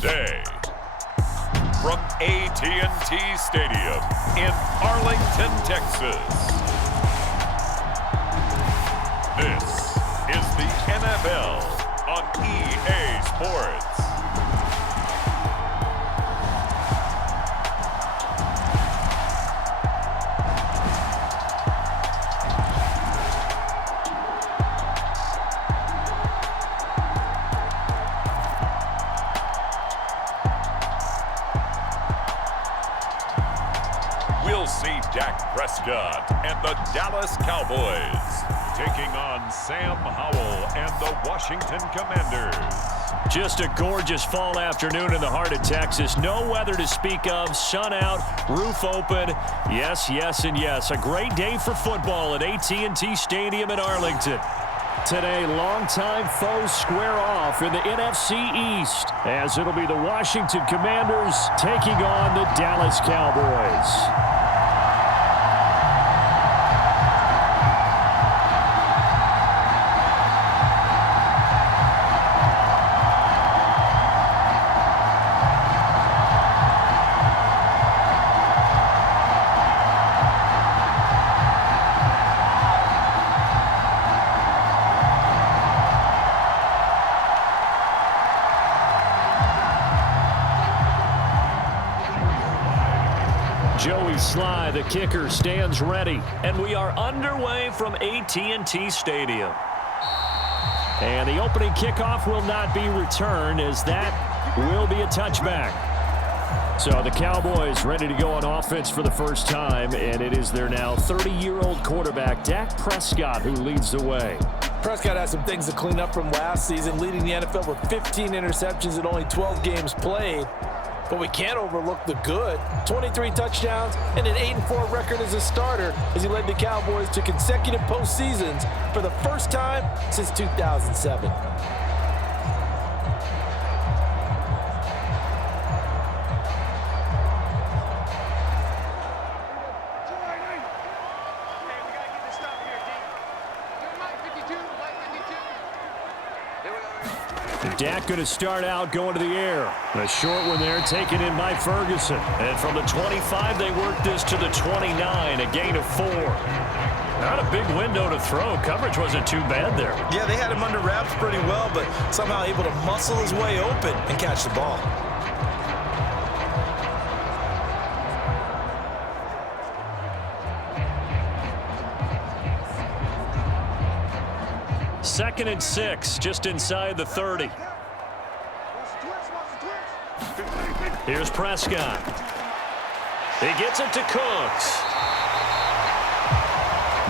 today. From AT&T Stadium in Arlington, Texas. This is the NFL on EA Sports. We'll see Prescott and the Dallas Cowboys taking on Sam Howell and the Washington Commanders. Just a gorgeous fall afternoon in the heart of Texas. No weather to speak of. Sun out, roof open. Yes, yes, and yes. A great day for football at AT&T Stadium in Arlington. Today, longtime foes square off in the NFC East, as it'll be the Washington Commanders taking on the Dallas Cowboys. Joey Sly, the kicker, stands ready. And we are underway from AT&T Stadium. And the opening kickoff will not be returned, as that will be a touchback. So the Cowboys ready to go on offense for the first time, and it is their now 30-year-old quarterback, Dak Prescott, who leads the way. Prescott has some things to clean up from last season, leading the NFL with 15 interceptions in only 12 games played. But we can't overlook the good. 23 touchdowns and an 8-4 record as a starter as he led the Cowboys to consecutive postseasons for the first time since 2007. Dak going to start out going to the air. A short one there taken in by Ferguson. And from the 25, they work this to the 29, a gain of 4. Not a big window to throw. Coverage wasn't too bad there. Yeah, they had him under wraps pretty well, but somehow able to muscle his way open and catch the ball. Second and 6, just inside the 30. Here's Prescott. He gets it to Cooks.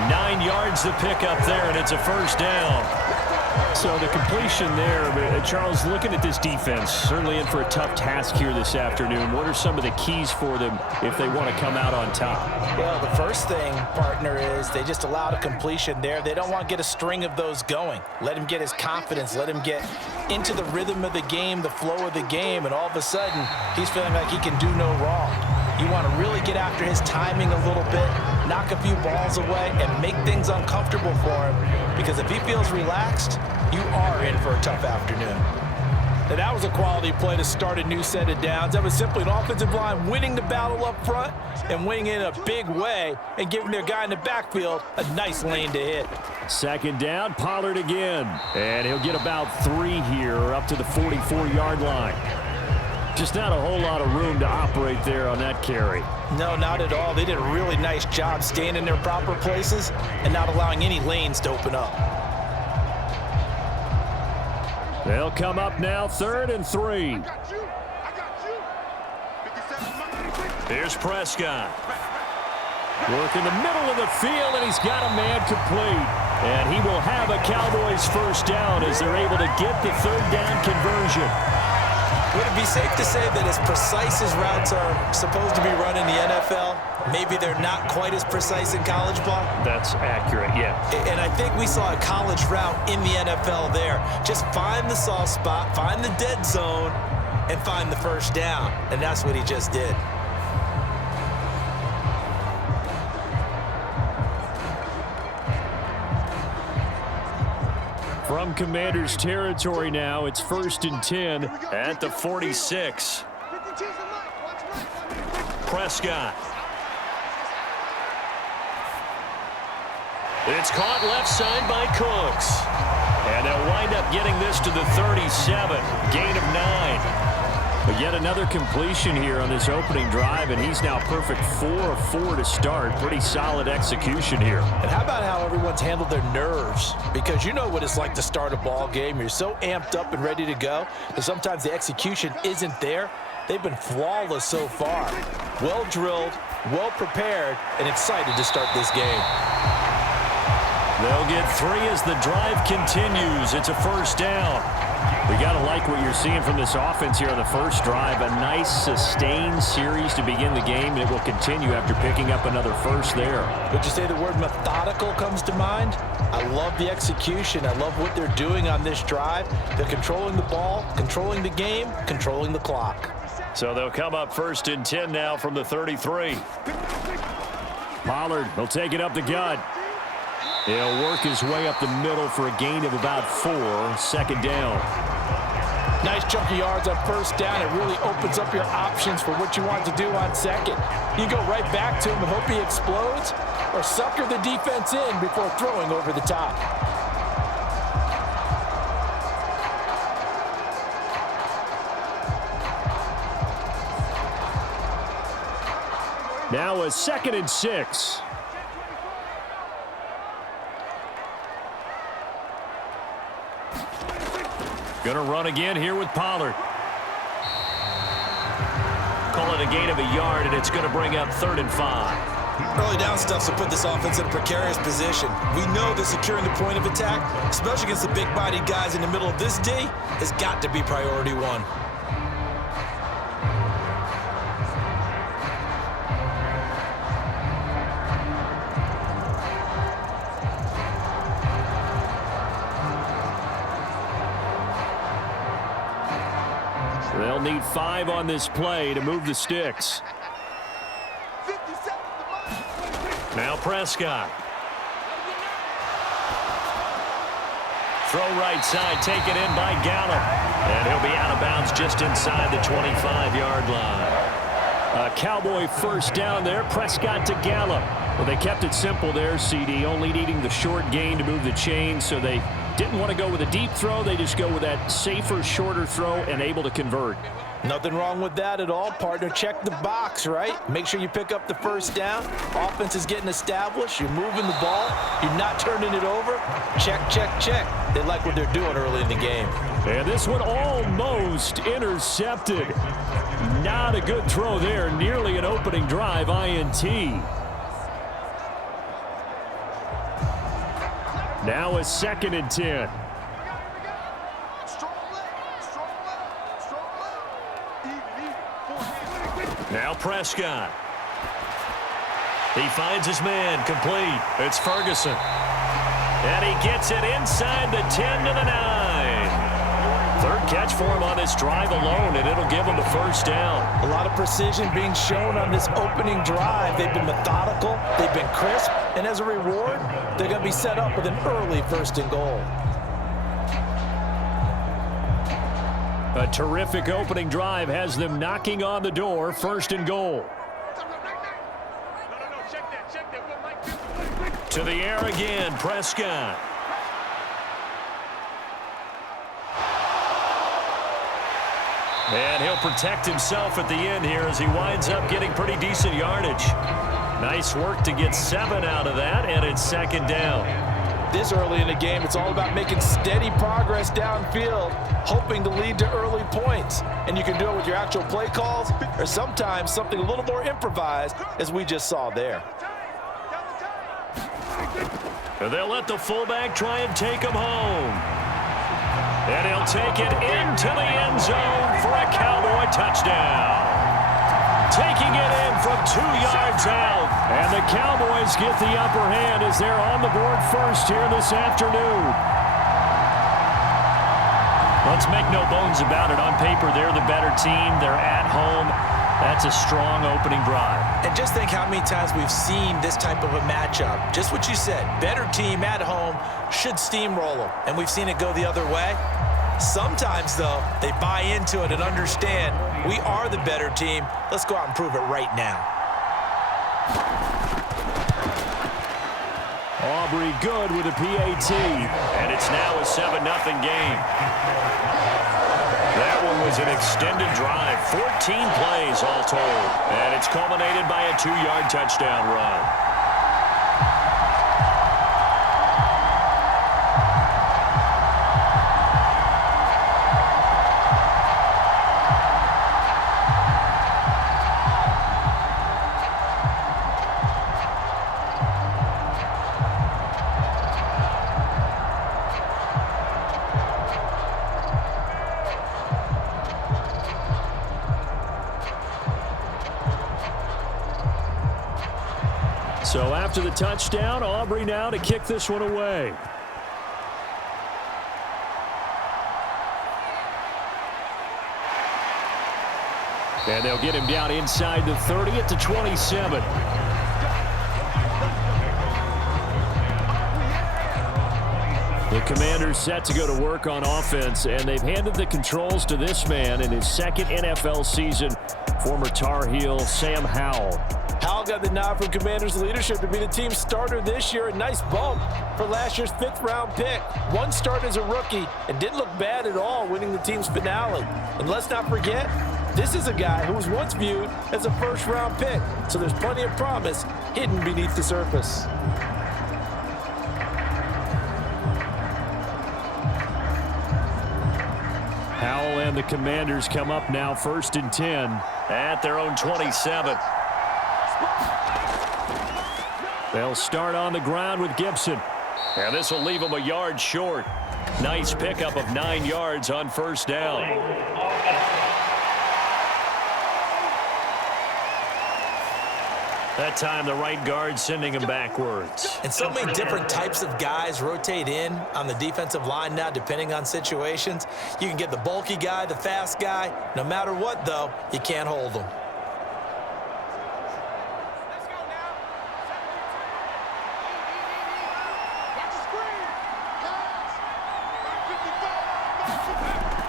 9 yards to pick up there, and it's a first down. So the completion there, Charles, looking at this defense, certainly in for a tough task here this afternoon. What are some of the keys for them if they want to come out on top? Well, the first thing, partner, is they just allowed a completion there. They don't want to get a string of those going. Let him get his confidence. Let him get into the rhythm of the game, the flow of the game, and all of a sudden, he's feeling like he can do no wrong. You want to really get after his timing a little bit, knock a few balls away, and make things uncomfortable for him. Because if he feels relaxed, you are in for a tough afternoon. And that was a quality play to start a new set of downs. That was simply an offensive line winning the battle up front and winning it in a big way and giving their guy in the backfield a nice lane to hit. Second down, Pollard again. And he'll get about 3 here, up to the 44-yard line. Just not a whole lot of room to operate there on that carry. No, not at all. They did a really nice job staying in their proper places and not allowing any lanes to open up. They'll come up now, 3rd and 3. Here's Prescott. Work in the middle of the field, and he's got a man complete. And he will have a Cowboys first down as they're able to get the 3rd down conversion. Would it be safe to say that as precise as routes are supposed to be run in the NFL, maybe they're not quite as precise in college ball? That's accurate, yeah. And I think we saw a college route in the NFL there. Just find the soft spot, find the dead zone, and find the first down. And that's what he just did. From Commanders territory now, it's 1st and 10 at the 46. Prescott. It's caught left side by Cooks. And they'll wind up getting this to the 37. Gain of 9. But yet another completion here on this opening drive, and he's now perfect 4 of 4 to start. Pretty solid execution here. And how about how everyone's handled their nerves? Because you know what it's like to start a ball game. You're so amped up and ready to go, and sometimes the execution isn't there. They've been flawless so far. Well drilled, well prepared, and excited to start this game. They'll get 3 as the drive continues. It's a first down. We got to like what you're seeing from this offense here on the first drive. A nice sustained series to begin the game, and it will continue after picking up another first there. Would you say the word methodical comes to mind? I love the execution. I love what they're doing on this drive. They're controlling the ball, controlling the game, controlling the clock. So they'll come up 1st and 10 now from the 33. Pollard will take it up the gut. He'll work his way up the middle for a gain of about 4. 2nd down. Nice chunky yards on first down. It really opens up your options for what you want to do on second. You go right back to him and hope he explodes, or sucker the defense in before throwing over the top. Now a 2nd and 6. Gonna run again here with Pollard. Call it a gain of a yard, and it's gonna bring up 3rd and 5. Early down stuff to put this offense in a precarious position. We know that securing the point of attack, especially against the big-bodied guys in the middle of this D, has got to be priority 1. They'll need 5 on this play to move the sticks. Now Prescott. Throw right side, taken in by Gallup. And he'll be out of bounds just inside the 25-yard line. A Cowboy first down there. Prescott to Gallup. Well, they kept it simple there, CD, only needing the short gain to move the chain, so they didn't want to go with a deep throw. They just go with that safer, shorter throw and able to convert. Nothing wrong with that at all, partner. Check the box, right? Make sure you pick up the first down. Offense is getting established. You're moving the ball. You're not turning it over. Check, check, check. They like what they're doing early in the game. And this one almost intercepted. Not a good throw there. Nearly an opening drive INT. Now a 2nd and 10. Now Prescott. He finds his man, complete. It's Ferguson. And he gets it inside the 10 to the 9. 3rd catch for him on this drive alone, and it'll give him the first down. A lot of precision being shown on this opening drive. They've been methodical. They've been crisp. And as a reward, they're going to be set up with an early 1st and goal. A terrific opening drive has them knocking on the door. 1st and goal. To the air again, Prescott. And he'll protect himself at the end here as he winds up getting pretty decent yardage. Nice work to get 7 out of that, and it's 2nd down. This early in the game, it's all about making steady progress downfield, hoping to lead to early points. And you can do it with your actual play calls, or sometimes something a little more improvised, as we just saw there. They'll let the fullback try and take him home. And he'll take it into the end zone for a Cowboy touchdown. Taking it in from 2 yards out. And the Cowboys get the upper hand as they're on the board first here this afternoon. Let's make no bones about it. On paper, they're the better team. They're at home. That's a strong opening drive. And just think how many times we've seen this type of a matchup. Just what you said, better team at home, should steamroll them, and we've seen it go the other way. Sometimes, though, they buy into it and understand we are the better team. Let's go out and prove it right now. Aubrey good with a PAT. And it's now a 7-0 game. That one was an extended drive. 14 plays all told. And it's culminated by a 2-yard touchdown run. So after the touchdown, Aubrey now to kick this one away. And they'll get him down inside the 30 at the 27. The Commanders set to go to work on offense, and they've handed the controls to this man in his second NFL season, former Tar Heel Sam Howell. Howell got the nod from Commanders leadership to be the team's starter this year. A nice bump for last year's 5th-round pick. One start as a rookie and didn't look bad at all, winning the team's finale. And let's not forget, this is a guy who was once viewed as a first-round pick. So there's plenty of promise hidden beneath the surface. Howell and the Commanders come up now 1st and 10 at their own 27. They'll start on the ground with Gibson. And this will leave them a yard short. Nice pickup of 9 yards on 1st down. That time the right guard sending him backwards. And so many different types of guys rotate in on the defensive line now, depending on situations. You can get the bulky guy, the fast guy. No matter what, though, you can't hold them.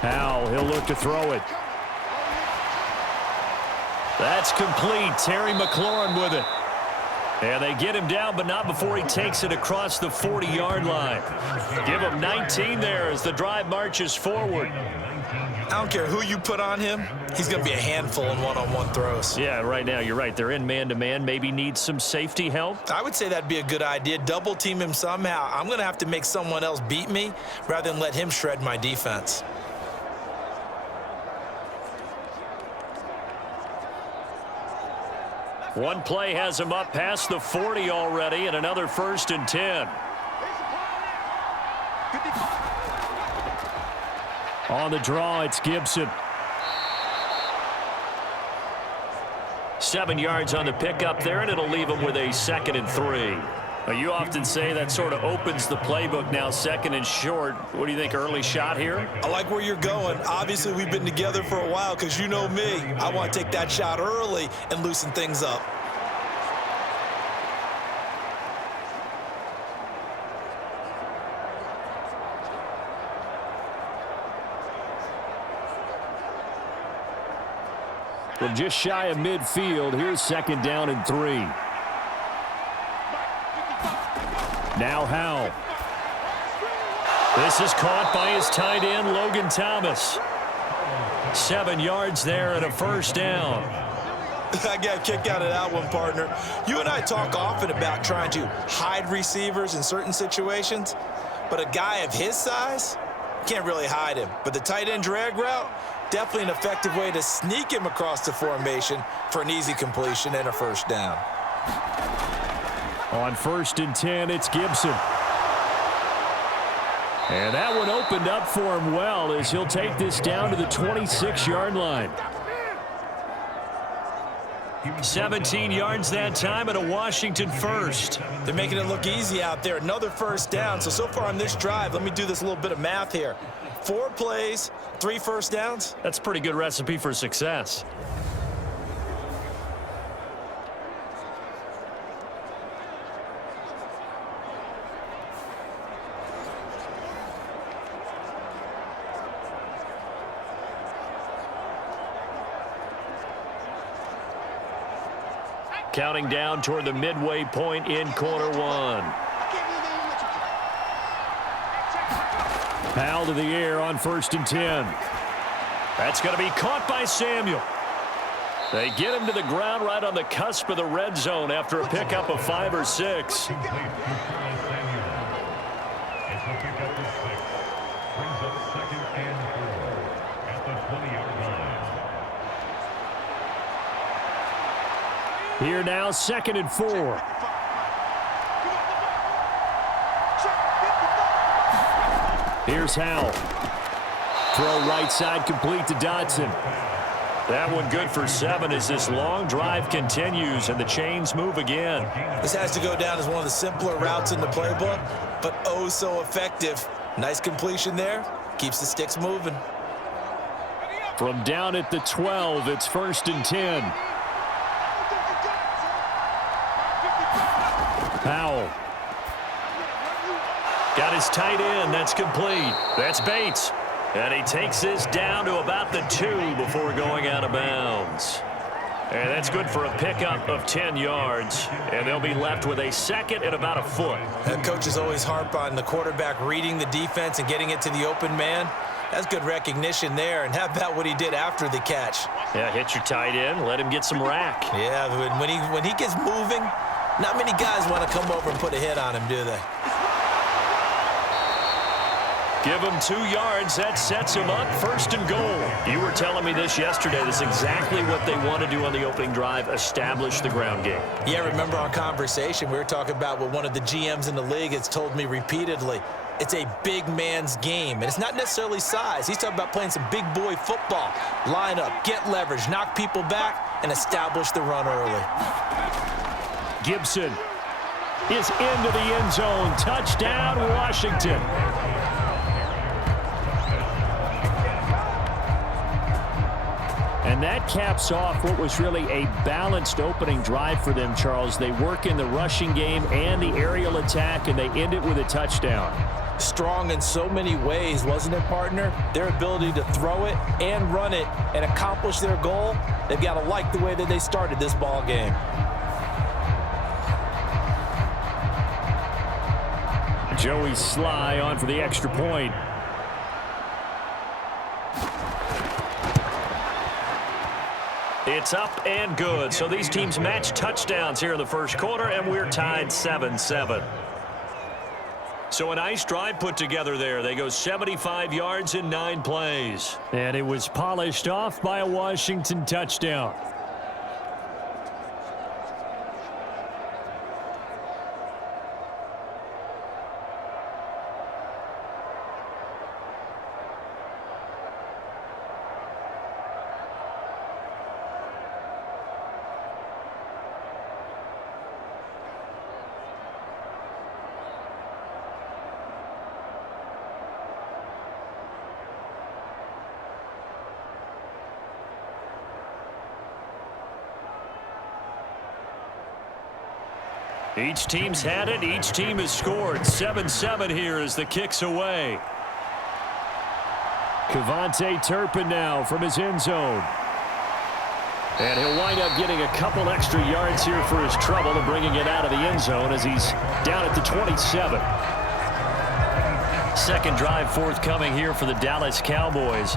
Howell, he'll look to throw it. That's complete. Terry McLaurin with it. And they get him down, but not before he takes it across the 40-yard line. Give him 19 there as the drive marches forward. I don't care who you put on him. He's going to be a handful in one-on-one throws. Yeah, right now you're right. They're in man-to-man. Maybe need some safety help. I would say that'd be a good idea. Double team him somehow. I'm going to have to make someone else beat me rather than let him shred my defense. One play has him up past the 40 already, and another 1st and 10. On the draw, it's Gibson. 7 yards on the pickup there, and it'll leave him with a 2nd and 3. Now, you often say that sort of opens the playbook now, 2nd and short. What do you think, early shot here? I like where you're going. Obviously, we've been together for a while because you know me. I want to take that shot early and loosen things up. From just shy of midfield, here's 2nd down and 3. Now Howell. This is caught by his tight end, Logan Thomas. 7 yards there and a 1st down. I got a kick out of that one, partner. You and I talk often about trying to hide receivers in certain situations, but a guy of his size can't really hide him. But the tight end drag route, definitely an effective way to sneak him across the formation for an easy completion and a 1st down. On 1st and 10, it's Gibson. And that one opened up for him well as he'll take this down to the 26-yard line. 17 yards that time and a Washington 1st. They're making it look easy out there. Another 1st down. So far on this drive, let me do this little bit of math here. 4 plays, 3 1st downs. That's a pretty good recipe for success. Counting down toward the midway point in quarter one. Howell to the air on 1st and 10. That's going to be caught by Samuel. They get him to the ground right on the cusp of the red zone after a pickup of 5 or 6. Here now, 2nd and 4. Here's Howell. Throw right side complete to Dodson. That one good for 7 as this long drive continues and the chains move again. This has to go down as one of the simpler routes in the playbook, but oh so effective. Nice completion there. Keeps the sticks moving. From down at the 12, it's 1st and 10. Howell. Got his tight end. That's complete. That's Bates. And he takes this down to about the 2 before going out of bounds. And that's good for a pickup of 10 yards. And they'll be left with a 2nd and about a foot. And coaches always harp on the quarterback reading the defense and getting it to the open man. That's good recognition there. And how about what he did after the catch? Yeah, hit your tight end. Let him get some rack. Yeah, when he gets moving, not many guys want to come over and put a hit on him, do they? Give him 2 yards. That sets him up. 1st and goal. You were telling me this yesterday. This is exactly what they want to do on the opening drive, establish the ground game. Yeah, remember our conversation? We were talking about what one of the GMs in the league has told me repeatedly. It's a big man's game, and it's not necessarily size. He's talking about playing some big boy football. Line up, get leverage, knock people back, and establish the run early. Gibson is into the end zone. Touchdown, Washington. And that caps off what was really a balanced opening drive for them, Charles. They work in the rushing game and the aerial attack, and they end it with a touchdown. Strong in so many ways, wasn't it, partner? Their ability to throw it and run it and accomplish their goal, they've got to like the way that they started this ball game. Joey Sly on for the extra point. It's up and good. So these teams match touchdowns here in the first quarter, and we're tied 7-7. So a nice drive put together there. They go 75 yards in 9 plays. And it was polished off by a Washington touchdown. Each team's had it. Each team has scored. 7-7 here as the kick's away. Kevontae Turpin now from his end zone. And he'll wind up getting a couple extra yards here for his trouble and bringing it out of the end zone as he's down at the 27. Second drive forthcoming here for the Dallas Cowboys.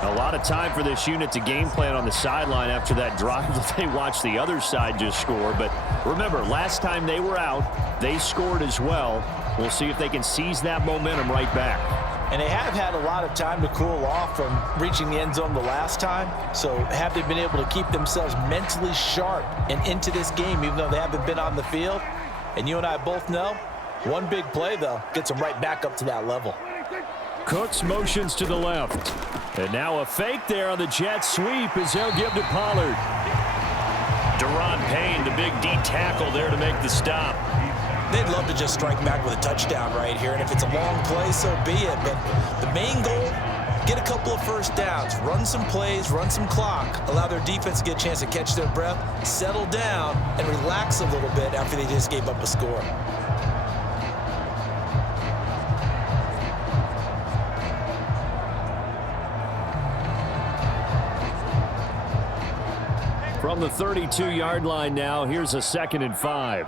A lot of time for this unit to game plan on the sideline after that drive that they watched the other side just score. But remember, last time they were out, they scored as well. We'll see if they can seize that momentum right back. And they have had a lot of time to cool off from reaching the end zone the last time. So have they been able to keep themselves mentally sharp and into this game, even though they haven't been on the field? And you and I both know, one big play, though, gets them right back up to that level. Cooks motions to the left. And now a fake there on the jet sweep as they'll give to Pollard. Deron Payne, the big D tackle there to make the stop. They'd love to just strike back with a touchdown right here, and if it's a long play, so be it. But the main goal, get a couple of first downs, run some plays, run some clock, allow their defense to get a chance to catch their breath, settle down, and relax a little bit after they just gave up a score. From the 32-yard line now, here's a 2nd and 5.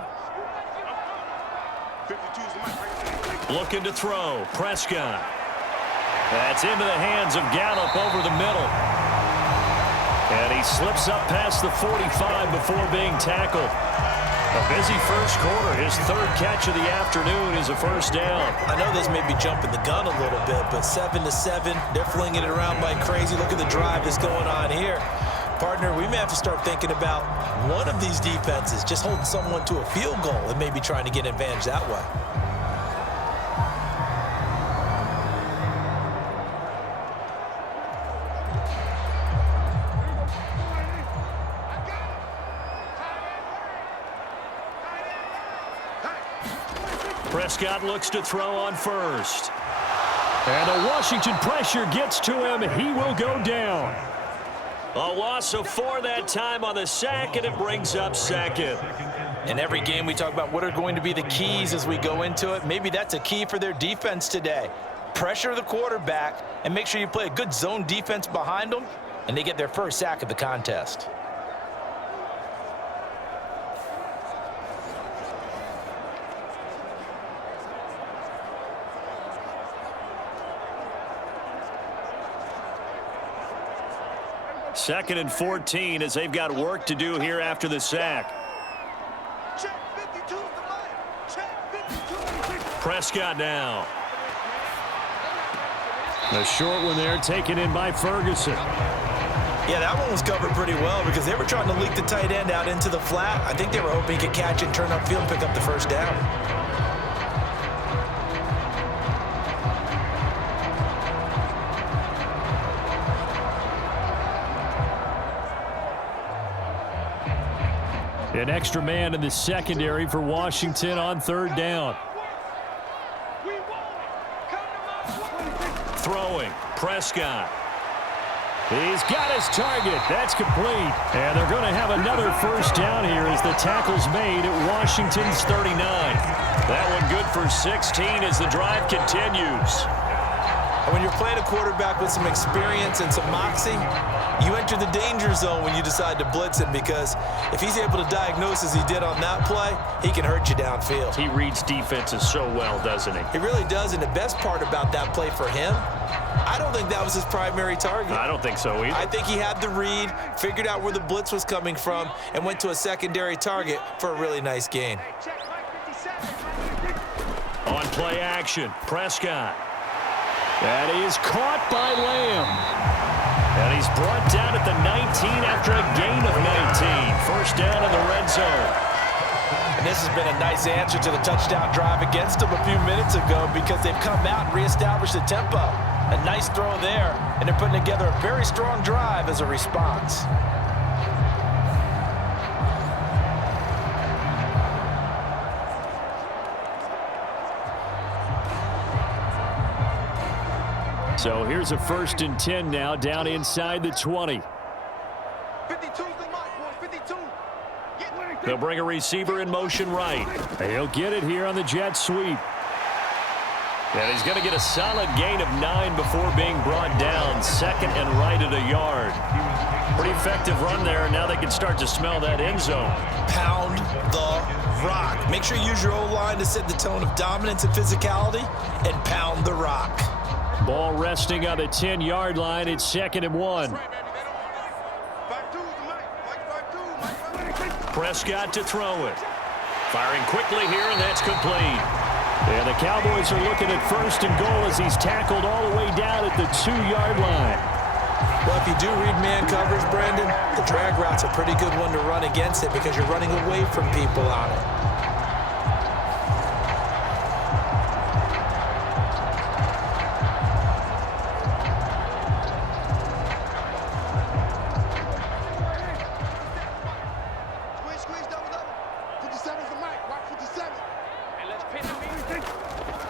Looking to throw. Prescott. That's into the hands of Gallup over the middle. And he slips up past the 45 before being tackled. A busy first quarter. His 3rd catch of the afternoon is a first down. I know this may be jumping the gun a little bit, but 7-7, they're flinging it around like crazy. Look at the drive that's going on here. Partner, we may have to start thinking about one of these defenses just holding someone to a field goal and maybe trying to get an advantage that way. Prescott looks to throw on first. And the Washington pressure gets to him. He will go down. A loss of 4 that time on the sack, and it brings up 2nd. In every game we talk about what are going to be the keys as we go into it. Maybe that's a key for their defense today. Pressure the quarterback and make sure you play a good zone defense behind them, and they get their first sack of the contest. Second and 14 as they've got work to do here after the sack. Prescott now. The short one there taken in by Ferguson. Yeah, that one was covered pretty well because they were trying to leak the tight end out into the flat. I think they were hoping he could catch it, turn upfield, and pick up the first down. An extra man in the secondary for Washington on 3rd down. Throwing. Prescott. He's got his target. That's complete. And they're going to have another first down here as the tackle's made at Washington's 39. That one good for 16 as the drive continues. And when you're playing a quarterback with some experience and some moxie, you enter the danger zone when you decide to blitz him, because if he's able to diagnose as he did on that play, he can hurt you downfield. He reads defenses so well, doesn't he? He really does, and the best part about that play for him, I don't think that was his primary target. I don't think so either. I think he had the read, figured out where the blitz was coming from, and went to a secondary target for a really nice gain. On play action, Prescott. And he is caught by Lamb. And he's brought down at the 19 after a gain of 19. First down in the red zone. And this has been a nice answer to the touchdown drive against them a few minutes ago, because they've come out and reestablished the tempo. A nice throw there, and they're putting together a very strong drive as a response. So here's a 1st and 10 now, down inside the 20. 52's the mark, boys, 52. They'll bring a receiver in motion right. He'll get it here on the jet sweep. And he's going to get a solid gain of 9 before being brought down. 2nd and right at a yard. Pretty effective run there, and now they can start to smell that end zone. Pound the rock. Make sure you use your O-line to set the tone of dominance and physicality, and pound the rock. Ball resting on the 10-yard line. It's 2nd and 1. Prescott to throw it. Firing quickly here, and that's complete. And the Cowboys are looking at 1st and goal as he's tackled all the way down at the 2-yard line. Well, if you do read man coverage, Brandon, the drag route's a pretty good one to run against it because you're running away from people on it.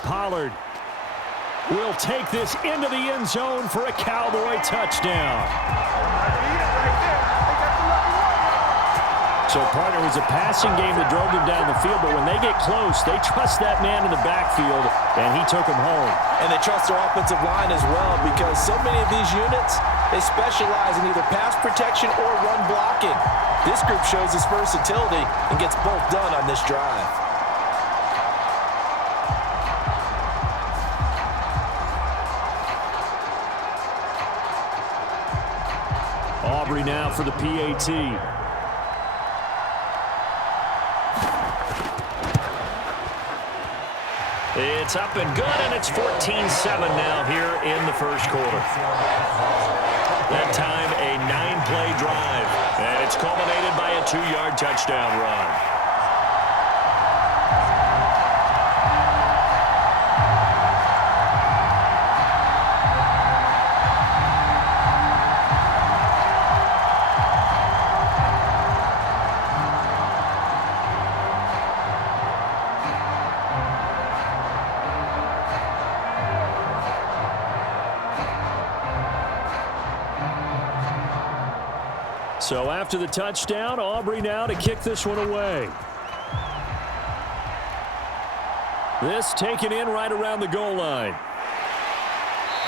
Pollard will take this into the end zone for a Cowboy touchdown. So, partner, it was a passing game that drove them down the field, but when they get close, they trust that man in the backfield, and he took him home. And they trust their offensive line as well, because so many of these units, They specialize in either pass protection or run blocking. This group shows its versatility and gets both done on this drive. Aubrey now for the PAT. It's up and good, and it's 14-7 now here in the first quarter. That time, a 9-play drive, and it's culminated by a 2-yard touchdown run. So after the touchdown, Aubrey now to kick this one away. This taken in right around the goal line.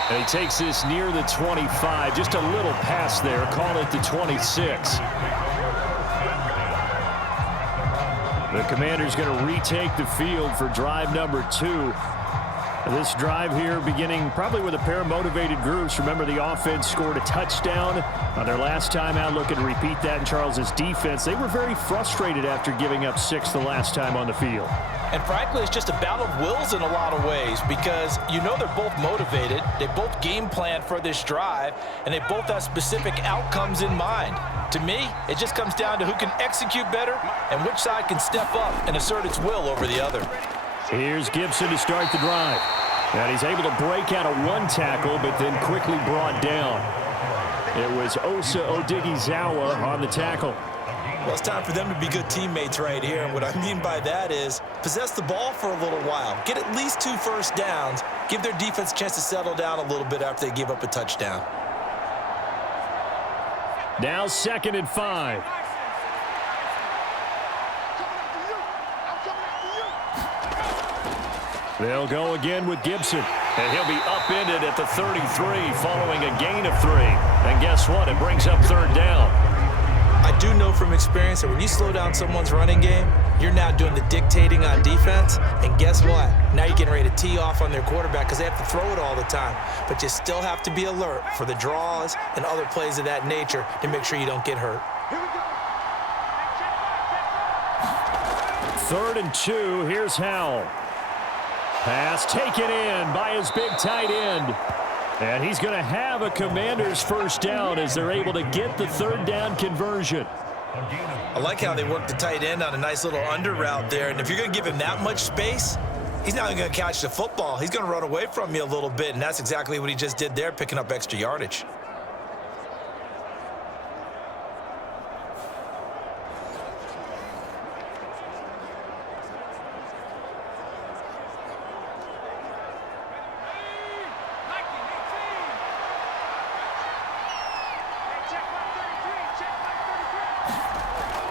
And he takes this near the 25. Just a little pass there. Call it the 26. The Commander's going to retake the field for drive number 2. This drive here beginning probably with a pair of motivated groups. Remember, the offense scored a touchdown on their last time out. Looking to repeat that in Charles's defense. They were very frustrated after giving up 6 the last time on the field. And frankly, it's just a battle of wills in a lot of ways because you know they're both motivated. They both game plan for this drive, and they both have specific outcomes in mind. To me, it just comes down to who can execute better and which side can step up and assert its will over the other. Here's Gibson to start the drive. And he's able to break out of 1 tackle, but then quickly brought down. It was Osa Odighizuwa on the tackle. Well, it's time for them to be good teammates right here. And what I mean by that is possess the ball for a little while. Get at least 2 first downs. Give their defense a chance to settle down a little bit after they give up a touchdown. Now 2nd and 5. They'll go again with Gibson. And he'll be upended at the 33 following a gain of 3. And guess what? It brings up 3rd down. I do know from experience that when you slow down someone's running game, you're now doing the dictating on defense. And guess what? Now you're getting ready to tee off on their quarterback because they have to throw it all the time. But you still have to be alert for the draws and other plays of that nature to make sure you don't get hurt. 3rd and 2. Here's Howell. Pass taken in by his big tight end. And he's going to have a Commander's first down as they're able to get the 3rd down conversion. I like how they work the tight end on a nice little under route there. And if you're going to give him that much space, he's not going to catch the football. He's going to run away from you a little bit, and that's exactly what he just did there, picking up extra yardage.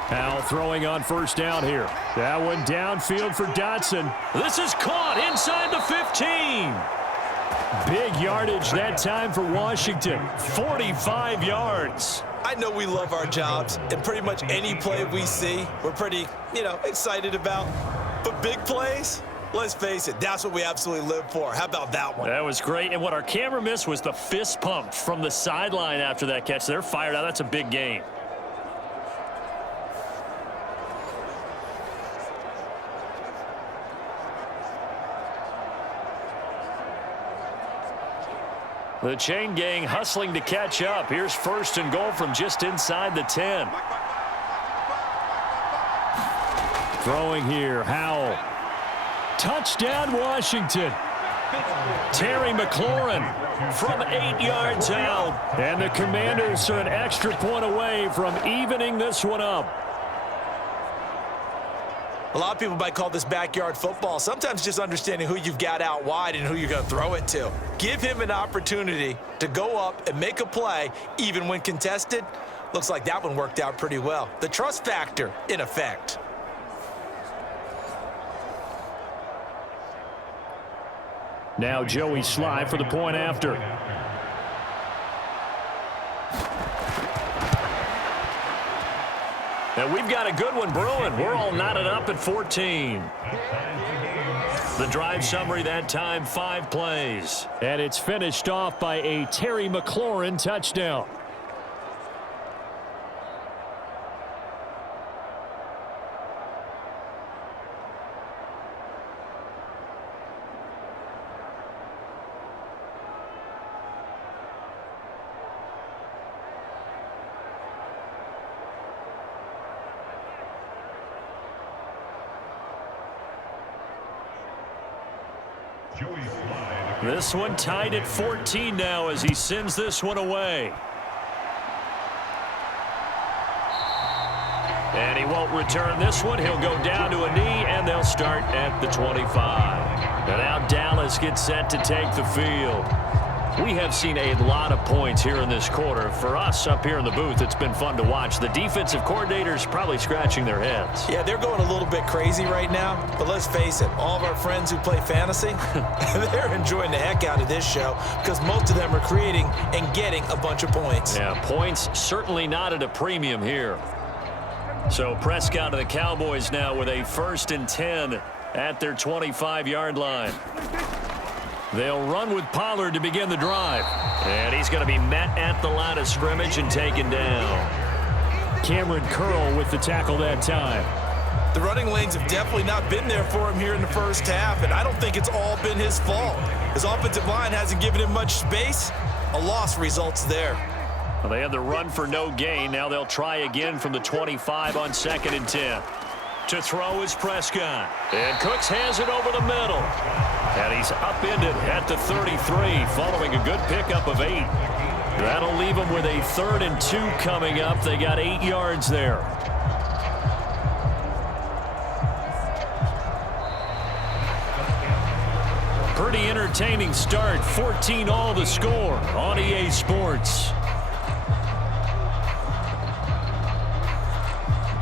Howell throwing on 1st down here. That one downfield for Dotson. This is caught inside the 15. Big yardage that time for Washington. 45 yards. I know we love our jobs, and pretty much any play we see, we're pretty, excited about. But big plays, let's face it, that's what we absolutely live for. How about that one? That was great. And what our camera missed was the fist pump from the sideline after that catch. They're fired out. That's a big game. The chain gang hustling to catch up. Here's 1st and goal from just inside the 10. Throwing here, Howell. Touchdown, Washington. Terry McLaurin from 8 yards out. And the Commanders are an extra point away from evening this one up. A lot of people might call this backyard football. Sometimes just understanding who you've got out wide and who you're going to throw it to. Give him an opportunity to go up and make a play, even when contested. Looks like that one worked out pretty well. The trust factor in effect. Now Joey Sly for the point after. And we've got a good one brewing. We're all knotted up at 14. The drive summary that time, 5 plays. And it's finished off by a Terry McLaurin touchdown. This one tied at 14 now as he sends this one away. And he won't return this one. He'll go down to a knee, and they'll start at the 25. And now Dallas gets set to take the field. We have seen a lot of points here in this quarter. For us up here in the booth, it's been fun to watch. The defensive coordinators probably scratching their heads. Yeah, they're going a little bit crazy right now. But let's face it, all of our friends who play fantasy, they're enjoying the heck out of this show because most of them are creating and getting a bunch of points. Yeah, points certainly not at a premium here. So Prescott of the Cowboys now with a 1st and 10 at their 25-yard line. They'll run with Pollard to begin the drive. And he's going to be met at the line of scrimmage and taken down. Cameron Curl with the tackle that time. The running lanes have definitely not been there for him here in the first half, and I don't think it's all been his fault. His offensive line hasn't given him much space. A loss results there. Well, they had the run for no gain. Now they'll try again from the 25 on 2nd and 10. To throw is Prescott. And Cooks has it over the middle. And he's upended at the 33 following a good pickup of 8. That'll leave him with a 3rd and 2 coming up. They got 8 yards there. Pretty entertaining start. 14-all the score on EA Sports.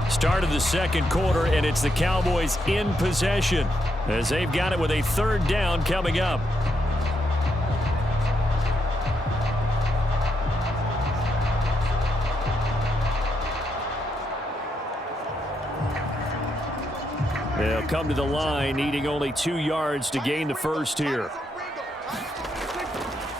Start of the second quarter, and it's the Cowboys in possession as they've got it with a 3rd down coming up. They'll come to the line, needing only 2 yards to gain the first here.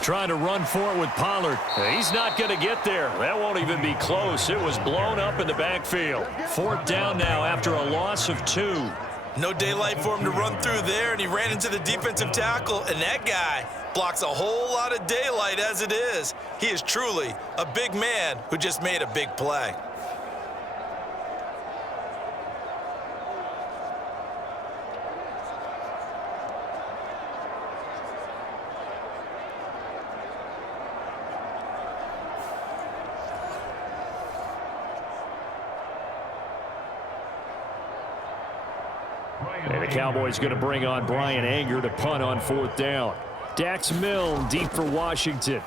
Trying to run for it with Pollard. He's not going to get there. That won't even be close. It was blown up in the backfield. 4th down now after a loss of 2. No daylight for him to run through there, and he ran into the defensive tackle, and that guy blocks a whole lot of daylight as it is. He is truly a big man who just made a big play. And the Cowboys going to bring on Brian Anger to punt on 4th down. Dax Milne deep for Washington.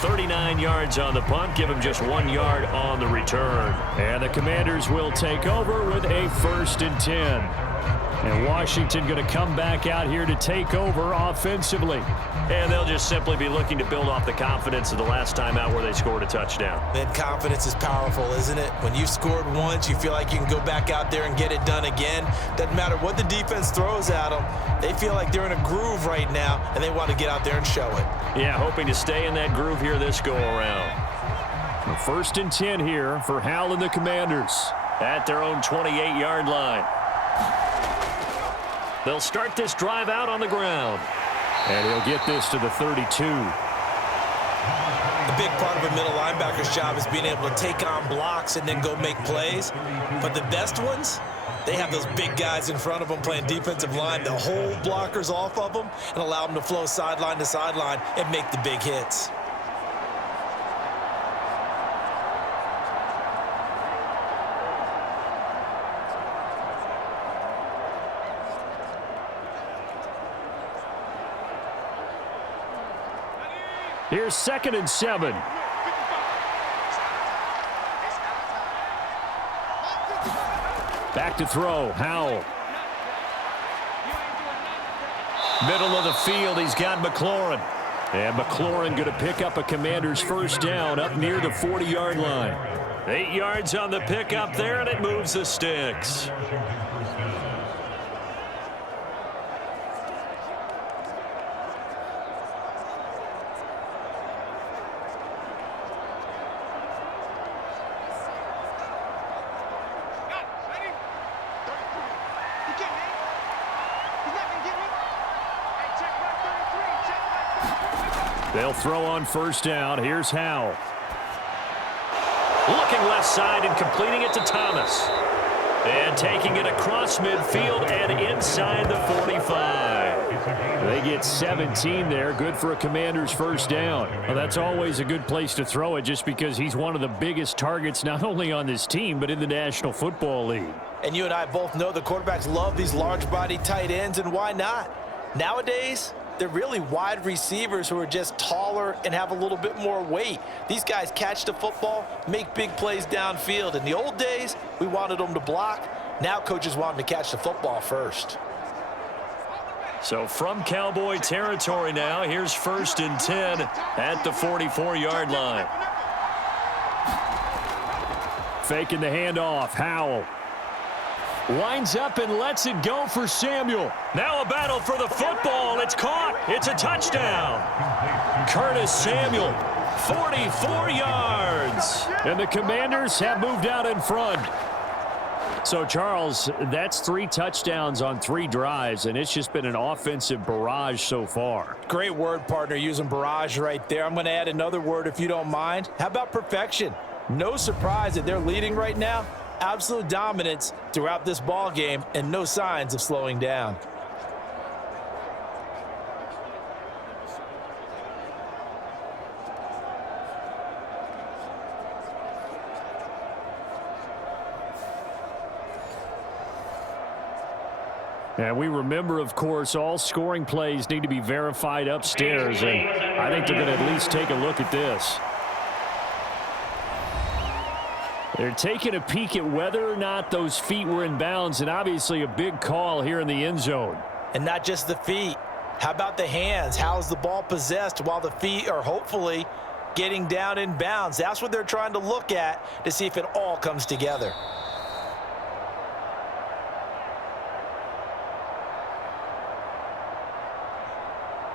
$39 yards on the punt. Give him just 1 yard on the return. And the Commanders will take over with a 1st and 10. And Washington going to come back out here to take over offensively. And they'll just simply be looking to build off the confidence of the last time out where they scored a touchdown. Man, confidence is powerful, isn't it? When you've scored once, you feel like you can go back out there and get it done again. Doesn't matter what the defense throws at them. They feel like they're in a groove right now, and they want to get out there and show it. Yeah, hoping to stay in that groove here this go-around. 1st and 10 here for Howell and the Commanders. At their own 28-yard line. They'll start this drive out on the ground. And he'll get this to the 32. A big part of a middle linebacker's job is being able to take on blocks and then go make plays. But the best ones, they have those big guys in front of them playing defensive line to hold blockers off of them and allow them to flow sideline to sideline and make the big hits. Here's 2nd and 7. Back to throw, Howell. Middle of the field, he's got McLaurin. And McLaurin going to pick up a Commander's first down up near the 40-yard line. 8 yards on the pickup there, and it moves the sticks. They'll throw on first down. Here's Howell. Looking left side and completing it to Thomas. And taking it across midfield and inside the 45. They get 17 there. Good for a Commander's first down. Well, that's always a good place to throw it just because he's one of the biggest targets not only on this team but in the National Football League. And you and I both know the quarterbacks love these large-body tight ends, and why not? Nowadays, they're really wide receivers who are just taller and have a little bit more weight. These guys catch the football, make big plays downfield. In the old days, we wanted them to block. Now coaches want them to catch the football first. So from Cowboy territory now, here's 1st and 10 at the 44-yard line. Faking the handoff. Howell winds up and lets it go for Samuel. Now a battle for the football. It's caught. It's a touchdown. Curtis Samuel, 44 yards. And the Commanders have moved out in front. So, Charles, that's 3 touchdowns on 3 drives, and it's just been an offensive barrage so far. Great word, partner, using barrage right there. I'm going to add another word if you don't mind. How about perfection? No surprise that they're leading right now. Absolute dominance throughout this ball game and no signs of slowing down. And we remember, of course, all scoring plays need to be verified upstairs, and I think they're going to at least take a look at this. They're taking a peek at whether or not those feet were in bounds, and obviously a big call here in the end zone. And not just the feet. How about the hands? How's the ball possessed while the feet are hopefully getting down in bounds? That's what they're trying to look at to see if it all comes together.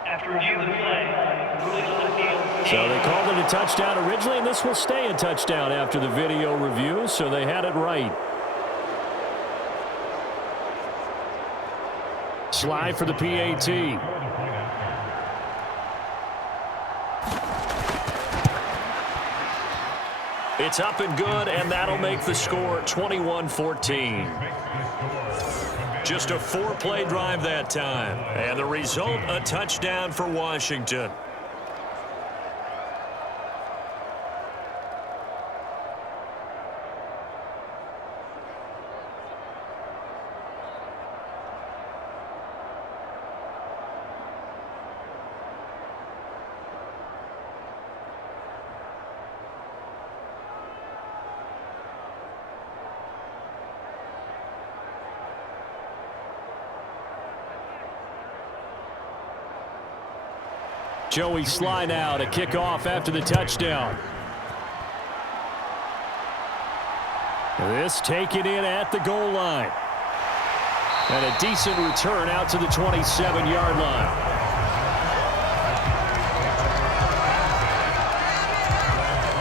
After review of the play, rulings on the field. So they called it a touchdown originally, and this will stay a touchdown after the video review, so they had it right. Slide for the PAT. It's up and good, and that'll make the score 21-14. Just a 4-play drive that time. And the result, a touchdown for Washington. Joey Sly now to kick off after the touchdown. This taken in at the goal line. And a decent return out to the 27-yard line.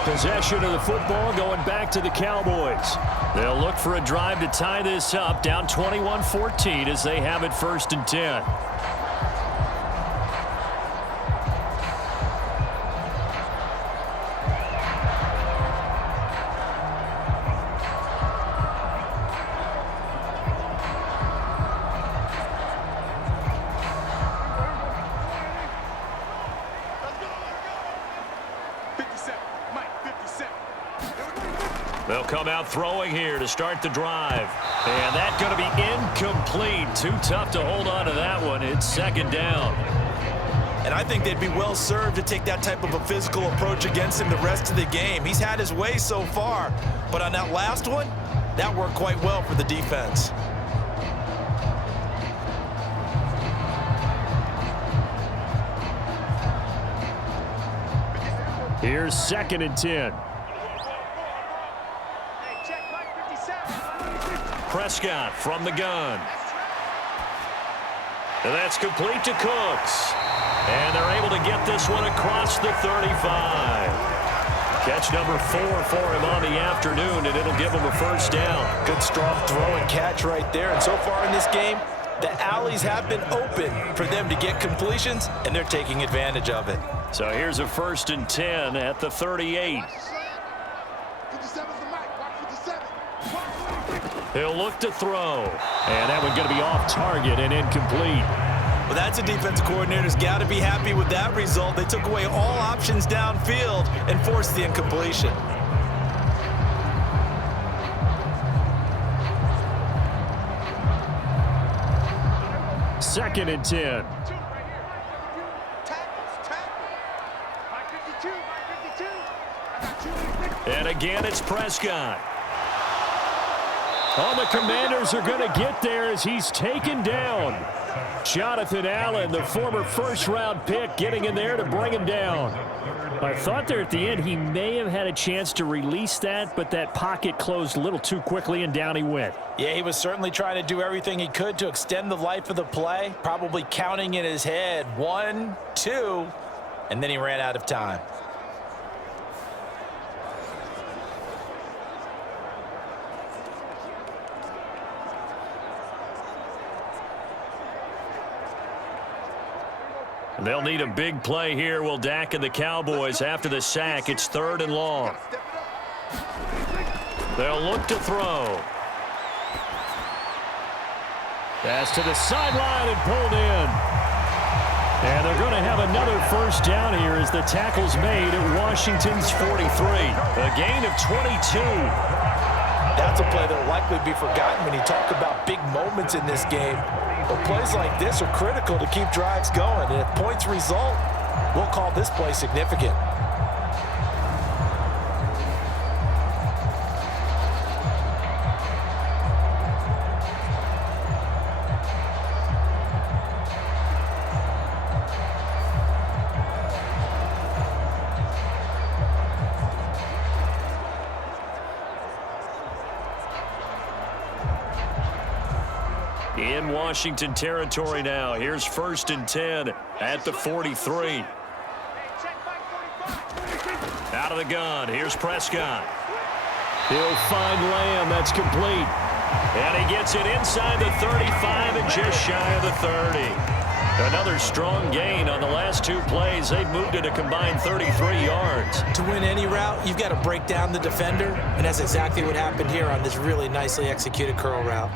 Possession of the football going back to the Cowboys. They'll look for a drive to tie this up, down 21-14 as they have it 1st and 10. They'll come out throwing here to start the drive. And that's going to be incomplete. Too tough to hold on to that one. It's 2nd down. And I think they'd be well served to take that type of a physical approach against him the rest of the game. He's had his way so far, but on that last one, that worked quite well for the defense. Here's 2nd and 10. Prescott from the gun. And that's complete to Cooks. And they're able to get this one across the 35. Catch number 4 for him on the afternoon, and it'll give him a first down. Good strong throw and catch right there. And so far in this game, the alleys have been open for them to get completions, and they're taking advantage of it. So here's a 1st and 10 at the 38. He'll look to throw. And that one's going to be off target and incomplete. Well, that's a defensive coordinator's got to be happy with that result. They took away all options downfield and forced the incompletion. Second and 10. And again, it's Prescott. Oh, the Commanders are going to get there as he's taken down. Jonathan Allen, the former first-round pick, getting in there to bring him down. I thought there at the end he may have had a chance to release that, but that pocket closed a little too quickly, and down he went. Yeah, he was certainly trying to do everything he could to extend the life of the play, probably counting in his head 1, 2, and then he ran out of time. They'll need a big play here. Will Dak and the Cowboys after the sack. It's 3rd and long. They'll look to throw. Pass to the sideline and pulled in. And they're going to have another first down here as the tackle's made at Washington's 43. A gain of 22. That's a play that will likely be forgotten when you talk about big moments in this game. But plays like this are critical to keep drives going. And if points result, we'll call this play significant. In Washington territory now. Here's 1st and 10 at the 43. Out of the gun. Here's Prescott. He'll find Lamb. That's complete. And he gets it inside the 35 and just shy of the 30. Another strong gain on the last 2 plays. They've moved it a combined 33 yards. To win any route, you've got to break down the defender, and that's exactly what happened here on this really nicely executed curl route.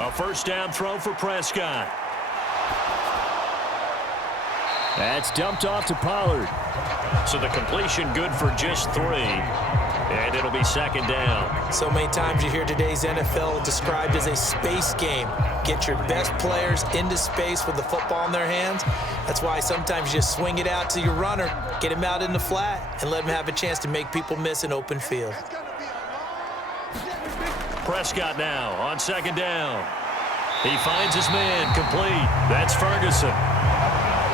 A first down throw for Prescott. That's dumped off to Pollard. So the completion good for just 3. And it'll be 2nd down. So many times you hear today's NFL described as a space game. Get your best players into space with the football in their hands. That's why sometimes you just swing it out to your runner, get him out in the flat, and let him have a chance to make people miss an open field. Prescott now on 2nd down. He finds his man complete. That's Ferguson.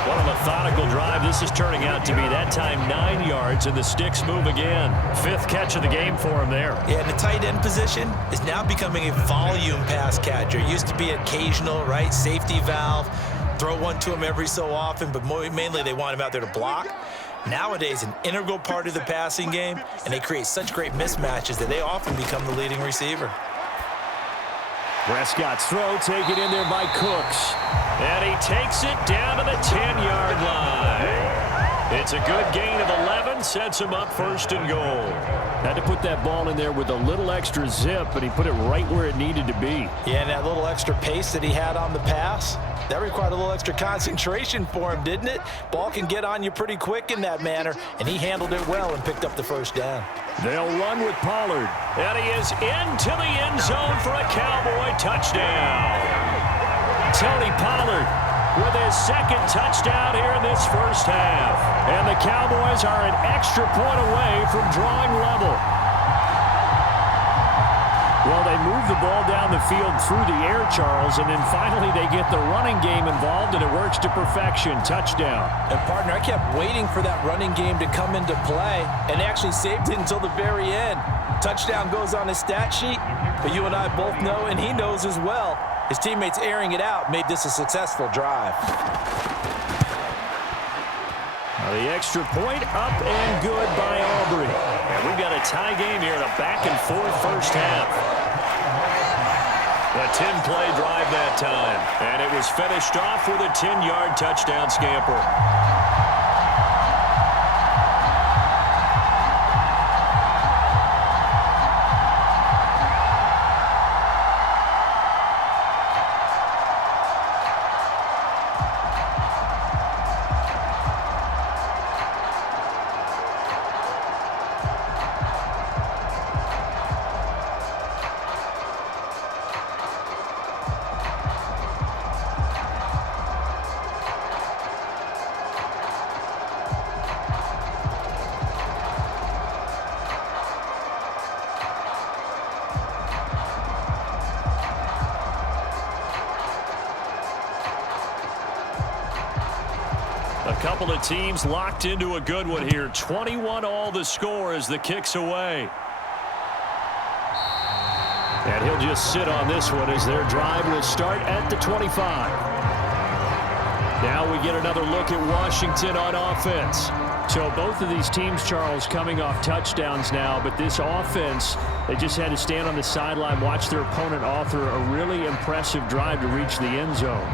What a methodical drive this is turning out to be. That time 9 yards, and the sticks move again. 5th catch of the game for him there. Yeah, and the tight end position is now becoming a volume pass catcher. It used to be occasional, right? Safety valve. Throw one to him every so often, but mainly they want him out there to block. Nowadays, an integral part of the passing game, and they create such great mismatches that they often become the leading receiver. Prescott's throw taken in there by Cooks. And he takes it down to the 10-yard line. It's a good gain of 11, sets him up 1st and goal. Had to put that ball in there with a little extra zip, but he put it right where it needed to be. Yeah, and that little extra pace that he had on the pass, that required a little extra concentration for him, didn't it? Ball can get on you pretty quick in that manner, and he handled it well and picked up the first down. They'll run with Pollard. And he is into the end zone for a Cowboy touchdown. Tony Pollard with his 2nd touchdown here in this first half. And the Cowboys are an extra point away from drawing level. Well, they move the ball down the field through the air, Charles, and then finally they get the running game involved, and it works to perfection. Touchdown. And, partner, I kept waiting for that running game to come into play, and they actually saved it until the very end. Touchdown goes on his stat sheet, but you and I both know, and he knows as well, his teammates airing it out made this a successful drive. The extra point up and good by Aubrey. And we've got a tie game here in a back-and-forth first half. A 10-play drive that time. And it was finished off with a 10-yard touchdown scamper. A couple of teams locked into a good one here. 21 all the score as the kick's away. And he'll just sit on this one as their drive will start at the 25. Now we get another look at Washington on offense. So both of these teams, Charles, coming off touchdowns now, but this offense, they just had to stand on the sideline, watch their opponent author a really impressive drive to reach the end zone.